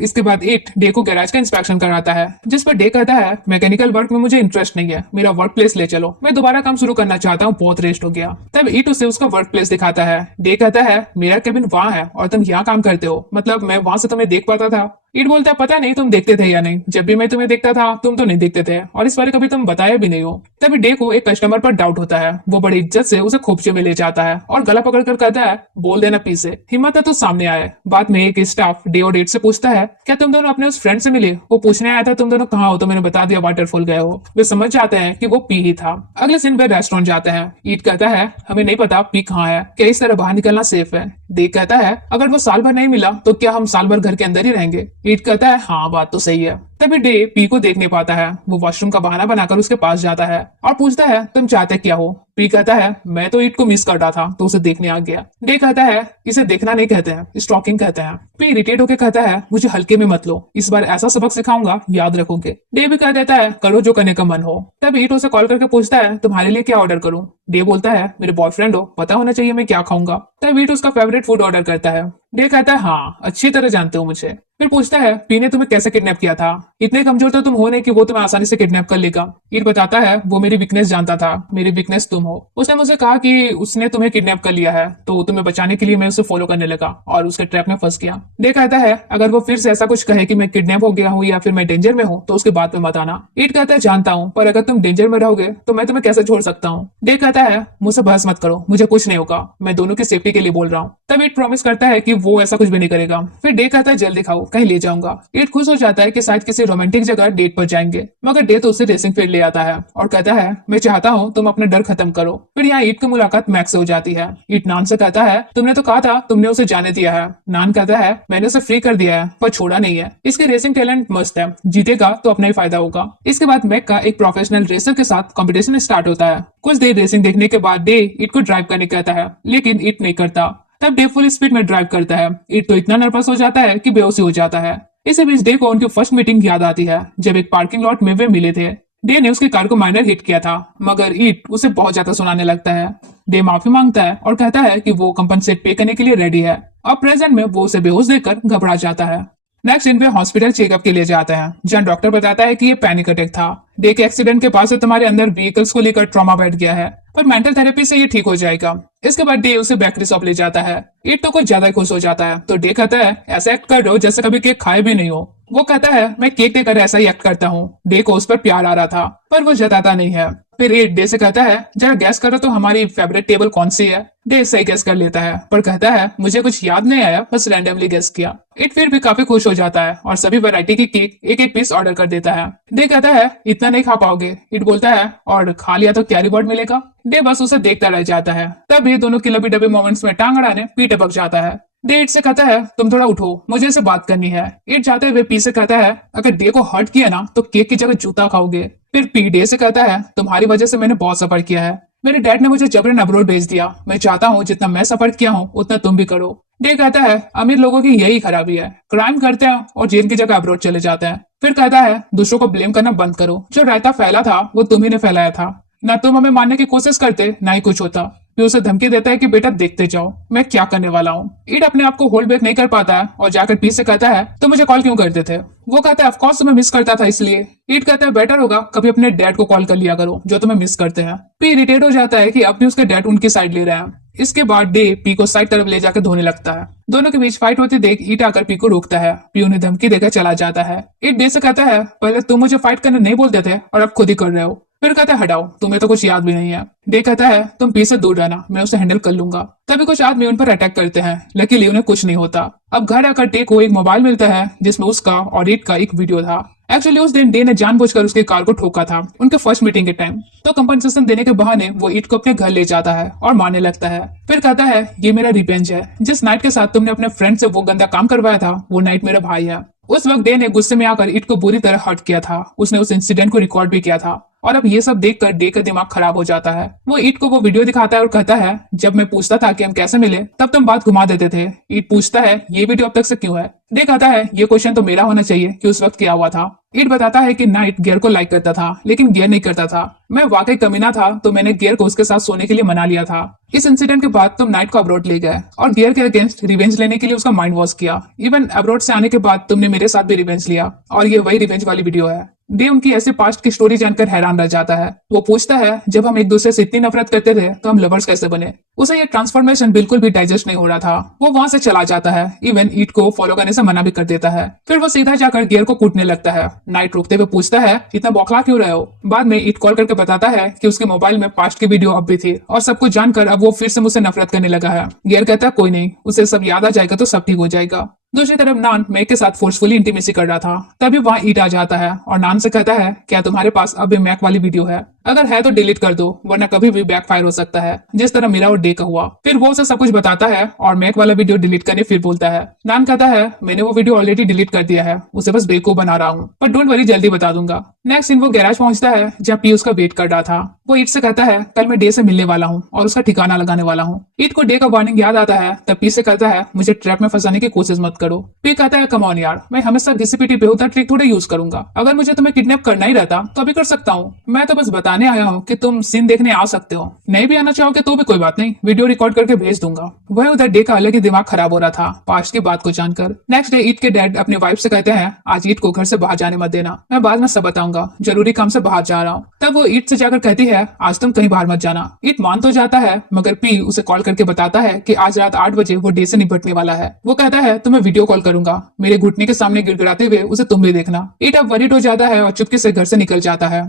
इसके बाद ईट डे को गैराज का इंस्पेक्शन कराता है जिस पर डे कहता है मैकेनिकल वर्क में मुझे इंटरेस्ट नहीं है, मेरा वर्क प्लेस ले चलो, मैं दोबारा काम शुरू करना चाहता हूँ, बहुत रेस्ट हो गया। तब ईट उसे उसका वर्क प्लेस दिखाता है। डे कहता है मेरा केबिन वहाँ है और तुम यहाँ काम करते हो, मतलब मैं वहां से तुम्हें देख पाता था। ईट बोलता है पता नहीं तुम देखते थे या नहीं, जब भी मैं तुम्हें देखता था तुम तो नहीं देखते थे और इस बारे कभी तुम बताया भी नहीं हो। तभी डे को एक कस्टमर पर डाउट होता है। वो बड़ी इज्जत से उसे खोपचे में ले जाता है और गला पकड़कर कहता है बोल देना पी से, हिम्मत है तो सामने आए। बाद में एक स्टाफ डे और ईट से पूछता है क्या तुम दोनों अपने उस फ्रेंड से मिले, वो पूछने आया था तुम दोनों कहाँ हो तो मैंने बता दिया वाटरफॉल गए हो। वे समझ जाते हैं कि वो पी ही था। अगले दिन वे रेस्टोरेंट जाते हैं। ईट कहता है हमें नहीं पता पी कहाँ है, क्या इस तरह बाहर निकलना सेफ है। डे कहता है अगर वो साल भर नहीं मिला तो क्या हम साल भर घर के अंदर ही रहेंगे। ईट कहता है हाँ बात तो सही है। तभी डे पी को देख नहीं पाता है। वो वॉशरूम का बहाना बनाकर उसके पास जाता है और पूछता है तुम चाहते क्या हो। पी कहता है मैं तो ईट को मिस कर रहा था तो उसे देखने आ गया। डे कहता है इसे देखना नहीं कहते हैं, स्टॉकिंग कहते हैं। पी इरिटेट होकर कहता है मुझे हल्के में मत लो, इस बार ऐसा सबक सिखाऊंगा याद रखोगे। डे भी कह देता है करो जो करने का मन हो। तब ईट उसे कॉल करके पूछता है तुम्हारे लिए क्या ऑर्डर करूं। डे बोलता है मेरे बॉयफ्रेंड हो, पता होना चाहिए मैं क्या खाऊंगा। तब ईट उसका फेवरेट फूड ऑर्डर करता है। डे कहता है हाँ अच्छी तरह जानते हो मुझे। फिर पूछता है पी ने तुम्हें कैसे किडनैप किया था, इतने कमजोर तो तुम हो नहीं कि वो तुम्हें आसानी से किडनैप कर लेगा। ईट बताता है वो मेरी वीकनेस जानता था, मेरी वीकनेस तुम हो। उसने मुझे कहा कि उसने तुम्हें किडनैप कर लिया है तो तुम्हें बचाने के लिए मैं उसे फॉलो करने लगा और उसके ट्रैप में फंस गया। डे कहता है अगर वो फिर से ऐसा कुछ कहे कि मैं किडनैप हो गया हूँ या फिर मैं डेंजर में हूँ तो उसके बाद में मत आना। ईट कहता है जानता हूँ पर अगर तुम डेंजर में रहोगे तो मैं तुम्हें कैसे छोड़ सकता हूँ। डे कहता है मुझसे बहस मत करो, मुझे कुछ नहीं होगा, मैं दोनों की सेफ्टी के लिए बोल रहा हूँ। तब ईट प्रॉमिस करता है कि वो ऐसा कुछ भी नहीं करेगा। फिर डे कहता है जल्दी खाओ कहीं ले जाऊंगा। ईट खुश हो जाता है कि शायद किसी रोमांटिक जगह डेट पर जाएंगे मगर डे तो उसे रेसिंग फील्ड ले आता है और कहता है मैं चाहता हूँ तुम अपना डर खत्म करो। फिर यहाँ ईट की मुलाकात मैक्स से हो जाती है। ईट नान से कहता है तुमने तो कहा था तुमने उसे जाने दिया है। नान कहता है मैंने उसे फ्री कर दिया है पर छोड़ा नहीं है, इसके रेसिंग टैलेंट मस्त है, जीतेगा तो अपना ही फायदा होगा। इसके बाद मैक का एक प्रोफेशनल रेसर के साथ कॉम्पिटिशन स्टार्ट होता है। कुछ देर रेसिंग देखने के बाद डे ईट को ड्राइव करने कहता है लेकिन ईट नहीं करता। तब डे फुल स्पीड में ड्राइव करता है। ईट तो इतना नर्वस हो जाता है कि बेहोशी हो जाता है। इसी बीच डे को उनकी फर्स्ट मीटिंग याद आती है जब एक पार्किंग लॉट में वे मिले थे। डे ने उसकी कार को माइनर हिट किया था मगर ईट उसे बहुत ज्यादा सुनाने लगता है। डे माफी मांगता है और कहता है कि वो कंपनसेट पे करने के लिए रेडी है। अब प्रेजेंट में वो उसे बेहोश देखकर घबरा जाता है। नेक्स्ट दिन वे हॉस्पिटल चेकअप के लिए जाते हैं जहाँ डॉक्टर बताता है कि ये पैनिक अटैक था। डे के एक्सीडेंट के बाद से तुम्हारे अंदर व्हीकल्स को लेकर ट्रॉमा बैठ गया है पर मेंटल थेरेपी से ये ठीक हो जाएगा। इसके बाद डे उसे बेकरी शॉप ले जाता है। ईट तो कुछ ज्यादा ही खुश हो जाता है तो डे कहता है ऐसा एक्ट कर रहे हो जैसे कभी केक खाए भी नहीं हो। वो कहता है मैं केक देकर ऐसा ही एक्ट करता हूँ। डे को उस पर प्यार आ रहा था पर वो जताता नहीं है। फिर ईट डे से कहता है जरा गैस करो तो हमारी फेवरेट टेबल कौन सी है। डे सही गैस कर लेता है पर कहता है मुझे कुछ याद नहीं आया, बस रैंडमली गैस किया। ईट फिर भी काफी खुश हो जाता है और सभी वैरायटी की केक एक एक पीस ऑर्डर कर देता है। डे कहता है इतना इतना नहीं खा पाओगे। ईट बोलता है और खा लिया तो क्या रिवॉर्ड मिलेगा। डे बस उसे देखता रह जाता है। तभी दोनों की लबी डबी मोमेंट्स में टांग अड़ाने पी टपक जाता है। डे ईट से कहता है तुम थोड़ा उठो, मुझे इससे बात करनी है। ईट जाते हुए पी से कहता है अगर डे को हर्ट किया ना तो केक की जगह जूता खाओगे। फिर पी डे से कहता है तुम्हारी वजह से मैंने बहुत सफर किया है। मेरे डैड ने मुझे जबरन अब्रोड भेज दिया। मैं चाहता हूँ जितना मैं सफर किया हूँ उतना तुम भी करो। डे कहता है अमीर लोगों की यही खराबी है, क्राइम करते हैं और जेल की जगह अब्रोड चले जाते हैं। फिर कहता है दूसरों को ब्लेम करना बंद करो, जो रायता फैला था वो तुम ही ने फैलाया था। ना तुम हमें मारने की कोशिश करते ना ही कुछ होता। फिर उसे धमकी देता है कि बेटा देखते जाओ मैं क्या करने वाला हूँ। ईड अपने आप को होल्ड बैक नहीं कर पाता है और जाकर पी से कहता है तो मुझे कॉल क्यों करते थे। वो कहता है ऑफकोर्स तुम्हें मिस करता था इसलिए। ईड कहता है बेटर होगा कभी अपने डैड को कॉल कर लिया करो जो तुम्हें मिस करते हैं। पी इरिटेट हो जाता है कि अब भी उसके डैड उनकी साइड ले रहे हैं। इसके बाद डे पी को साइड तरफ ले जाकर धोने लगता है। दोनों के बीच फाइट होती देख ईट आकर पी को रोकता है। पी उन्हें धमकी देकर चला जाता है। ईट डे से कहता है पहले तुम मुझे फाइट करने नहीं बोलते थे और अब खुद ही कर रहे हो। फिर कहता है हटाओ तुम्हें तो कुछ याद भी नहीं है। डे कहता है तुम पी से दूर रहना, मैं उसे हैंडल कर लूंगा। तभी कुछ आदमी उन पर अटैक करते हैं, लेकिन उन्हें कुछ नहीं होता। अब घर आकर डे को एक मोबाइल मिलता है जिसमें उसका और ईट का एक वीडियो था। एक्चुअली उस दिन डे ने जानबूझकर उसकी कार को ठोका था उनके फर्स्ट मीटिंग के टाइम। तो कंपनसेशन देने के बहाने वो ईट को अपने घर ले जाता है और मारने लगता है। फिर कहता है ये मेरा रिवेंज है, जिस नाइट के साथ तुमने अपने फ्रेंड से वो गंदा काम करवाया था वो नाइट मेरा भाई है। उस वक्त डे ने गुस्से में आकर ईट को बुरी तरह हर्ट किया था। उसने उस इंसिडेंट को रिकॉर्ड भी किया था और अब ये सब देखकर डे का दिमाग खराब हो जाता है। वो ईट को वो वीडियो दिखाता है और कहता है जब मैं पूछता था कि हम कैसे मिले तब तुम बात घुमा देते थे। ईट पूछता है ये वीडियो अब तक से क्यों है। डे कहता है ये क्वेश्चन तो मेरा होना चाहिए कि उस वक्त क्या हुआ था। ईट बताता है कि नाइट गियर को लाइक करता था लेकिन गियर नहीं करता था। मैं वाकई कमीना था तो मैंने गियर को उसके साथ सोने के लिए मना लिया था। इस इंसिडेंट के बाद तुम नाइट को अब्रोड ले गए और गियर के अगेंस्ट रिवेंज लेने के लिए उसका माइंड वॉश किया। इवन अब्रोड से आने के बाद तुमने मेरे साथ भी रिवेंज लिया और ये वही रिवेंज वाली वीडियो है। डे उनकी ऐसे पास्ट की स्टोरी जानकर हैरान रह जाता है। वो पूछता है जब हम एक दूसरे से इतनी नफरत करते थे तो हम लवर्स कैसे बने। उसे ये ट्रांसफॉर्मेशन बिल्कुल भी डाइजेस्ट नहीं हो रहा था। वो वहां से चला जाता है। इवन ईट को फॉलो करने से मना भी कर देता है। फिर वो सीधा जाकर गियर को कूटने लगता है। नाइट रुकते हुए पूछता है इतना बौखला क्यों रहे हो। बाद में ईट कॉल करके बताता है कि उसके मोबाइल में पास्ट की वीडियो अब भी थी और सब कुछ जानकर अब वो फिर से मुझसे नफरत करने लगा है। गियर कहता है कोई नहीं, उसे सब याद आ जाएगा तो सब ठीक हो जाएगा। दूसरी तरफ नान मैक के साथ फोर्सफुली इंटीमेसी कर रहा था। तभी वहाँ ईट आ जाता है और नान से कहता है क्या तुम्हारे पास अब भी मैक वाली वीडियो है, अगर है तो डिलीट कर दो वरना कभी भी बैकफायर हो सकता है जिस तरह मेरा और डे का हुआ। फिर वो उसे सब कुछ बताता है और मैक वाला वीडियो डिलीट करने फिर बोलता है। नान कहता है मैंने वो वीडियो ऑलरेडी डिलीट कर दिया है, उसे बस बेवकूफ बना रहा हूँ, पर डोंट वरी जल्दी बता दूंगा। नेक्स्ट दिन वो गैराज पहुंचता है जहाँ पी उसका वेट कर रहा था। वो ईट से कहता है कल मैं डे से मिलने वाला हूँ और उसका ठिकाना लगाने वाला हूँ। ईट को डे का वार्निंग याद आता है तब पी से कहता है मुझे ट्रैप में फंसाने की कोशिश मत करो। पी कहता है कम ऑन यार, मैं हमेशा घिसी पिटी बेहुदा ट्रिक थोड़े यूज करूंगा। अगर मुझे तुम्हें किडनैप करना ही रहता तो अभी कर सकता हूँ। मैं तो बस बताने आया हूँ कि तुम सीन देखने आ सकते हो, नहीं भी आना चाहोगे तो भी कोई बात नहीं, वीडियो रिकॉर्ड करके भेज दूंगा। वह उधर डे का अलग ही दिमाग खराब हो रहा था पास्ट की बात को जानकर। नेक्स्ट डे ईट के डैड अपनी वाइफ से कहते हैं आज ईट को घर से बाहर जाने मत देना, मैं बाद में सब बताऊंगा, जरूरी काम से बाहर जा रहा हूँ। तब वो ईट से जाकर कहती है आज तुम कहीं बाहर मत जाना। ईट मान तो जाता है मगर पी उसे कॉल करके बताता है कि आज रात 8 बजे वो डे से निपटने वाला है। वो कहता है तुम्हें वीडियो कॉल करूंगा, मेरे घुटने के सामने गिड़गिड़ाते हुए उसे तुम भी देखना। ईट अब वरीड हो जाता है और चुपके से घर से निकल जाता है।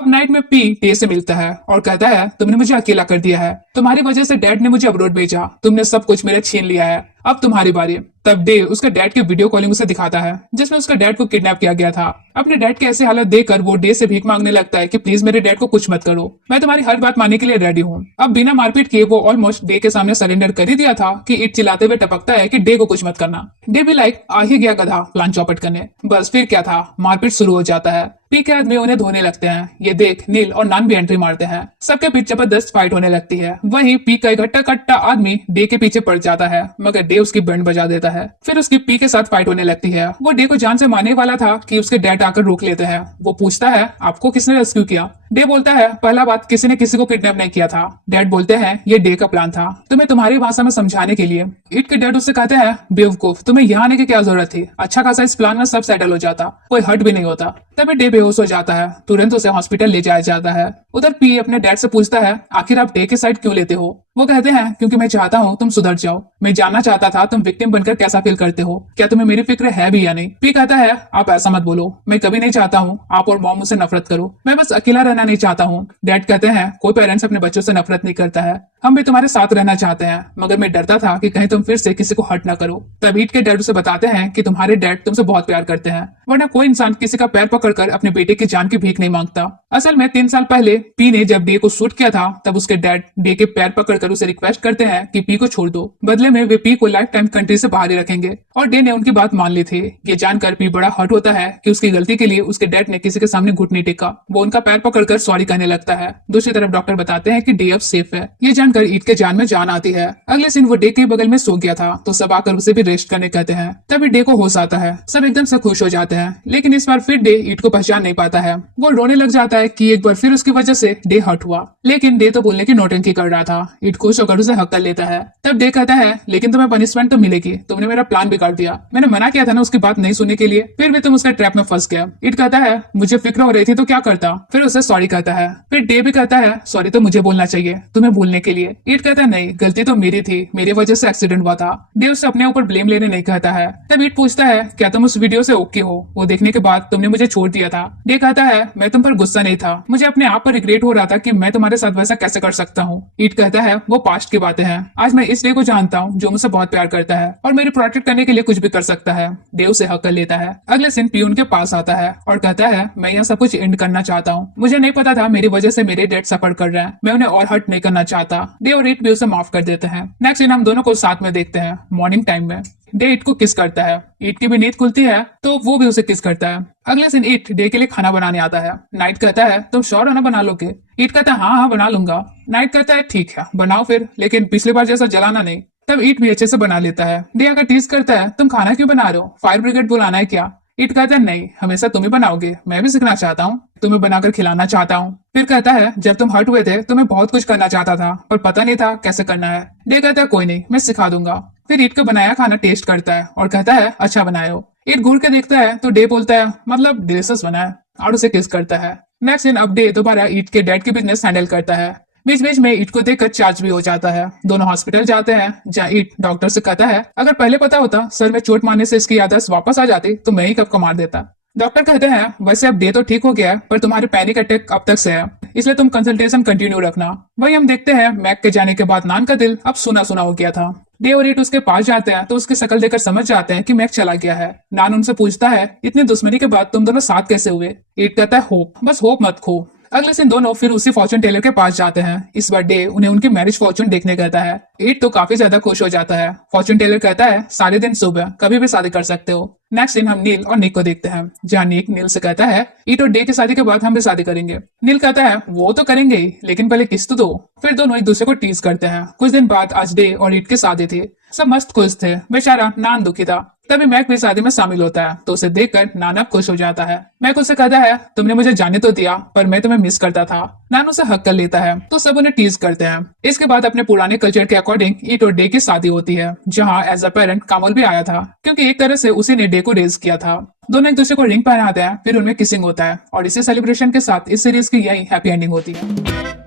अब नाइट में पी डे से मिलता है और कहता है तुमने मुझे अकेला कर दिया है, तुम्हारी वजह से डैड ने मुझे अब्रोड भेजा, तुमने सब कुछ मेरे छीन लिया है, अब तुम्हारी बारी। तब डे उसके डैड की वीडियो कॉलिंग उसे दिखाता है जिसमें उसके डैड को किडनैप किया गया था। अपने डैड के ऐसे हालत देखकर वो डे से भीख मांगने लगता है कि प्लीज मेरे डैड को कुछ मत करो, मैं तुम्हारी हर बात मानने के लिए रेडी हूँ। अब बिना मारपीट किए वो ऑलमोस्ट डे के सामने सरेंडर कर ही दिया था कि ईट चिल्लाते हुए टपकता है कि डे को कुछ मत करना। डे भी लाइक आ ही गया गधा प्लान चौपट करने। बस फिर क्या था, मारपीट शुरू हो जाता है। पी के आदमी उन्हें धोने लगते हैं। ये देख नील और नान भी एंट्री मारते हैं। सबके बीच जबरदस्त फाइट होने लगती है। वहीं पी का इकट्ठा कट्टा आदमी डे के पीछे पड़ जाता है मगर डे उसकी बैंड बजा देता है। फिर उसकी पी के साथ फाइट होने लगती है। वो डे को जान से मारने वाला था कि उसके डैड आकर रोक लेते हैं। वो पूछता है आपको किसने रेस्क्यू किया। डे बोलता है पहला बात किसी ने किसी को किडनैप नहीं किया था। डैड बोलते हैं ये डे का प्लान था तुम्हें तुम्हारी भाषा में समझाने के लिए। ईट के डैड उससे कहते हैं बेवकूफ तुम्हें यहाँ आने की क्या जरूरत थी, अच्छा खासा इस प्लान में सब सेटल हो जाता, कोई हर्ट भी नहीं होता। तभी डे बेहोश हो जाता है। तुरंत उसे हॉस्पिटल ले जाया जाता है। उधर पी अपने डैड से पूछता है आखिर आप डे के साइड क्यों लेते हो। वो कहते हैं क्योंकि मैं चाहता हूँ तुम सुधर जाओ, मैं जानना चाहता था तुम विक्टिम बनकर कैसा फील करते हो, क्या तुम्हें मेरी फिक्र है भी या नहीं। पी कहता है आप ऐसा मत बोलो, मैं कभी नहीं चाहता हूँ आप और मॉम मुझसे नफरत करो, मैं बस अकेला रहना नहीं चाहता हूँ। डैड कहते हैं कोई पेरेंट्स अपने बच्चों से नफरत नहीं करता है, हम भी तुम्हारे साथ रहना चाहते हैं, मगर मैं डरता था कि कहीं तुम फिर से किसी को हर्ट ना करो। तब ईट के डैड उसे बताते हैं कि तुम्हारे डैड तुमसे बहुत प्यार करते हैं, वरना कोई इंसान किसी का पैर पकड़कर अपने बेटे की जान की भीख नहीं मांगता। असल में 3 साल पहले पी ने जब डे को शूट किया था, तब उसके डैड डे के पैर पकड़कर उसे रिक्वेस्ट करते हैं कि पी को छोड़ दो, बदले में वे पी को लाइफ टाइम कंट्री से बाहर ही रखेंगे। और डे ने उनकी बात मान ली थी। ये जानकर पी बड़ा हर्ट होता है कि उसकी गलती के लिए उसके डैड ने किसी के सामने घुट नहीं टेका। वो उनका पैर पकड़कर सॉरी कहने लगता है। दूसरी तरफ डॉक्टर बताते हैं कि डे अब सेफ है। ये जानकर ईट के जान में जान आती है। अगले दिन वो डे के बगल में सो गया था, तो सब आकर उसे भी रेस्ट करने कहते हैं। तभी डे को होश आता है। सब एकदम से खुश हो जाते हैं, लेकिन इस बार फिर डे ईट को पहचान नहीं पाता है। वो रोने लग जाता है कि एक बार फिर उसकी वजह से डे हर्ट हुआ, लेकिन डे तो बोलने की नौटंकी कर रहा था। ईट खुश होकर उसे हक कर लेता है। तब डे कहता है, लेकिन तुम्हें पनिशमेंट तो मिलेगी, तुमने मेरा प्लान बिगाड़ दिया। मैंने मना किया था ना उसकी बात नहीं सुनने के लिए, फिर भी तुम उसका ट्रैप में फंस गया। ईट कहता है, मुझे फिक्र हो रही थी तो क्या करता। फिर उसे सॉरी कहता है। फिर डे भी कहता है, सॉरी तो मुझे बोलना चाहिए तुम्हें भूलने के लिए। ईट कहता है, नहीं, गलती तो मेरी थी, मेरी वजह से एक्सीडेंट हुआ था। डे उससे अपने ऊपर ब्लेम लेने नहीं कहता है। तब ईट पूछता है, क्या तुम उस वीडियो से ओके हो? वो देखने के बाद तुमने मुझे छोड़ दिया था। डे कहता है, मैं तुम पर गुस्सा नहीं था, मुझे अपने आप पर रिग्रेट हो रहा था कि मैं तुम्हारे साथ वैसा कैसे कर सकता हूँ। ईट कहता है, वो पास्ट की बातें हैं। आज मैं इस डे को जानता हूँ जो मुझसे बहुत प्यार करता है और मेरी प्रोटेक्ट करने के लिए कुछ भी कर सकता है। डे उसे हक कर लेता है। अगले दिन पी उनके पास आता है और कहता है, मैं यहाँ सब कुछ एंड करना चाहता हूँ। मुझे नहीं पता था मेरी वजह से मेरे डैड सफर कर रहे हैं, मैं उन्हें और हर्ट नहीं करना चाहता। डे और ईट भी उसे माफ कर देते हैं। नेक्स्ट दिन हम दोनों को साथ में देखते हैं। मॉर्निंग टाइम में डे ईट को किस करता है। ईट की भी नींद खुलती है तो वो भी उसे किस करता है। अगले दिन ईट डे के लिए खाना बनाने आता है। नाइट कहता है, तुम श्योर हो ना बना लोगे? ईट कहता है, हाँ हाँ बना लूंगा। नाइट कहता है, ठीक है बनाओ फिर, लेकिन पिछली बार जैसा जलाना नहीं। तब ईट भी अच्छे से बना लेता है। डे आकर टीज करता है, तुम खाना क्यों बना रहे हो? फायर ब्रिगेड बुलाना है क्या? ईट कहता है, नहीं, हमेशा तुम ही बनाओगे, मैं भी सीखना चाहता हूँ, तुम्हें बनाकर खिलाना चाहता हूँ। फिर कहता है, जब तुम हर्ट हुए थे तो मैं बहुत कुछ करना चाहता था, पर पता नहीं था कैसे करना है। डे कहता है, कोई नहीं, मैं सिखा दूंगा। फिर ईट को बनाया खाना टेस्ट करता है और कहता है, अच्छा बनाए हो। ईट घूर के देखता है तो डे बोलता है, मतलब डिलीशियस बना है, और उसे किस करता है। नेक्स्ट दिन अब डे दोबारा ईट के डैड की बिजनेस हैंडल करता है। बीच बीच में ईट को देखकर चार्ज भी हो जाता है। दोनों हॉस्पिटल जाते हैं, जहाँ ईट डॉक्टर से कहता है, अगर पहले पता होता सर में चोट मारने से इसकी याददाश्त वापस आ जाती तो मैं ही कब को मार देता। डॉक्टर कहते हैं, वैसे अब डे तो ठीक हो गया है, पर तुम्हारे पैनिक अटैक अब तक से है, इसलिए तुम कंसल्टेशन कंटिन्यू रखना। वही हम देखते हैं, मैक के जाने के बाद नान का दिल अब सुना सुना हो गया था। डे और ईट उसके पास जाते हैं तो उसकी शक्ल देखकर समझ जाते हैं कि मैक चला गया है। नान उनसे पूछता है, इतनी दुश्मनी के बाद तुम दोनों साथ कैसे हुए? ईट कहता है, होप, बस होप मत खो। अगले दिन दोनों फिर उसी फॉर्चून टेलर के पास जाते हैं। इस बार डे उन्हें उनकी मैरिज फॉर्चून देखने कहता है। ईट तो काफी ज्यादा खुश हो जाता है। फॉर्चून टेलर कहता है, सारे दिन सुबह कभी भी शादी कर सकते हो। नेक्स्ट दिन हम नील और निक को देखते हैं, जहाँ निक नील से कहता है, ईट और डे की शादी के बाद हम भी शादी करेंगे। नील कहता है, वो तो करेंगे ही, लेकिन पहले किस्त दो। फिर दोनों एक दूसरे को टीज करते हैं। कुछ दिन बाद आज डे और ईट की शादी थी। सब मस्त खुश थे। बेचारा नान दुखी था। तभी मैक भी शादी में शामिल होता है, तो उसे देखकर नाना खुश हो जाता है। मैक उसे कहता है, तुमने मुझे जाने तो दिया, पर मैं तुम्हें मिस करता था। नान उसे हक कर लेता है, तो सब उन्हें टीज करते हैं। इसके बाद अपने पुराने कल्चर के अकॉर्डिंग ईट और डे की शादी होती है, जहाँ एज अ पेरेंट कामल भी आया था, क्योंकि एक तरह से उसी ने डे को रेज किया था। दोनों एक दूसरे को रिंग पहनाते हैं, फिर उनमें किसिंग होता है, और इसी सेलिब्रेशन के साथ इस सीरीज की यही हैप्पी एंडिंग होती है।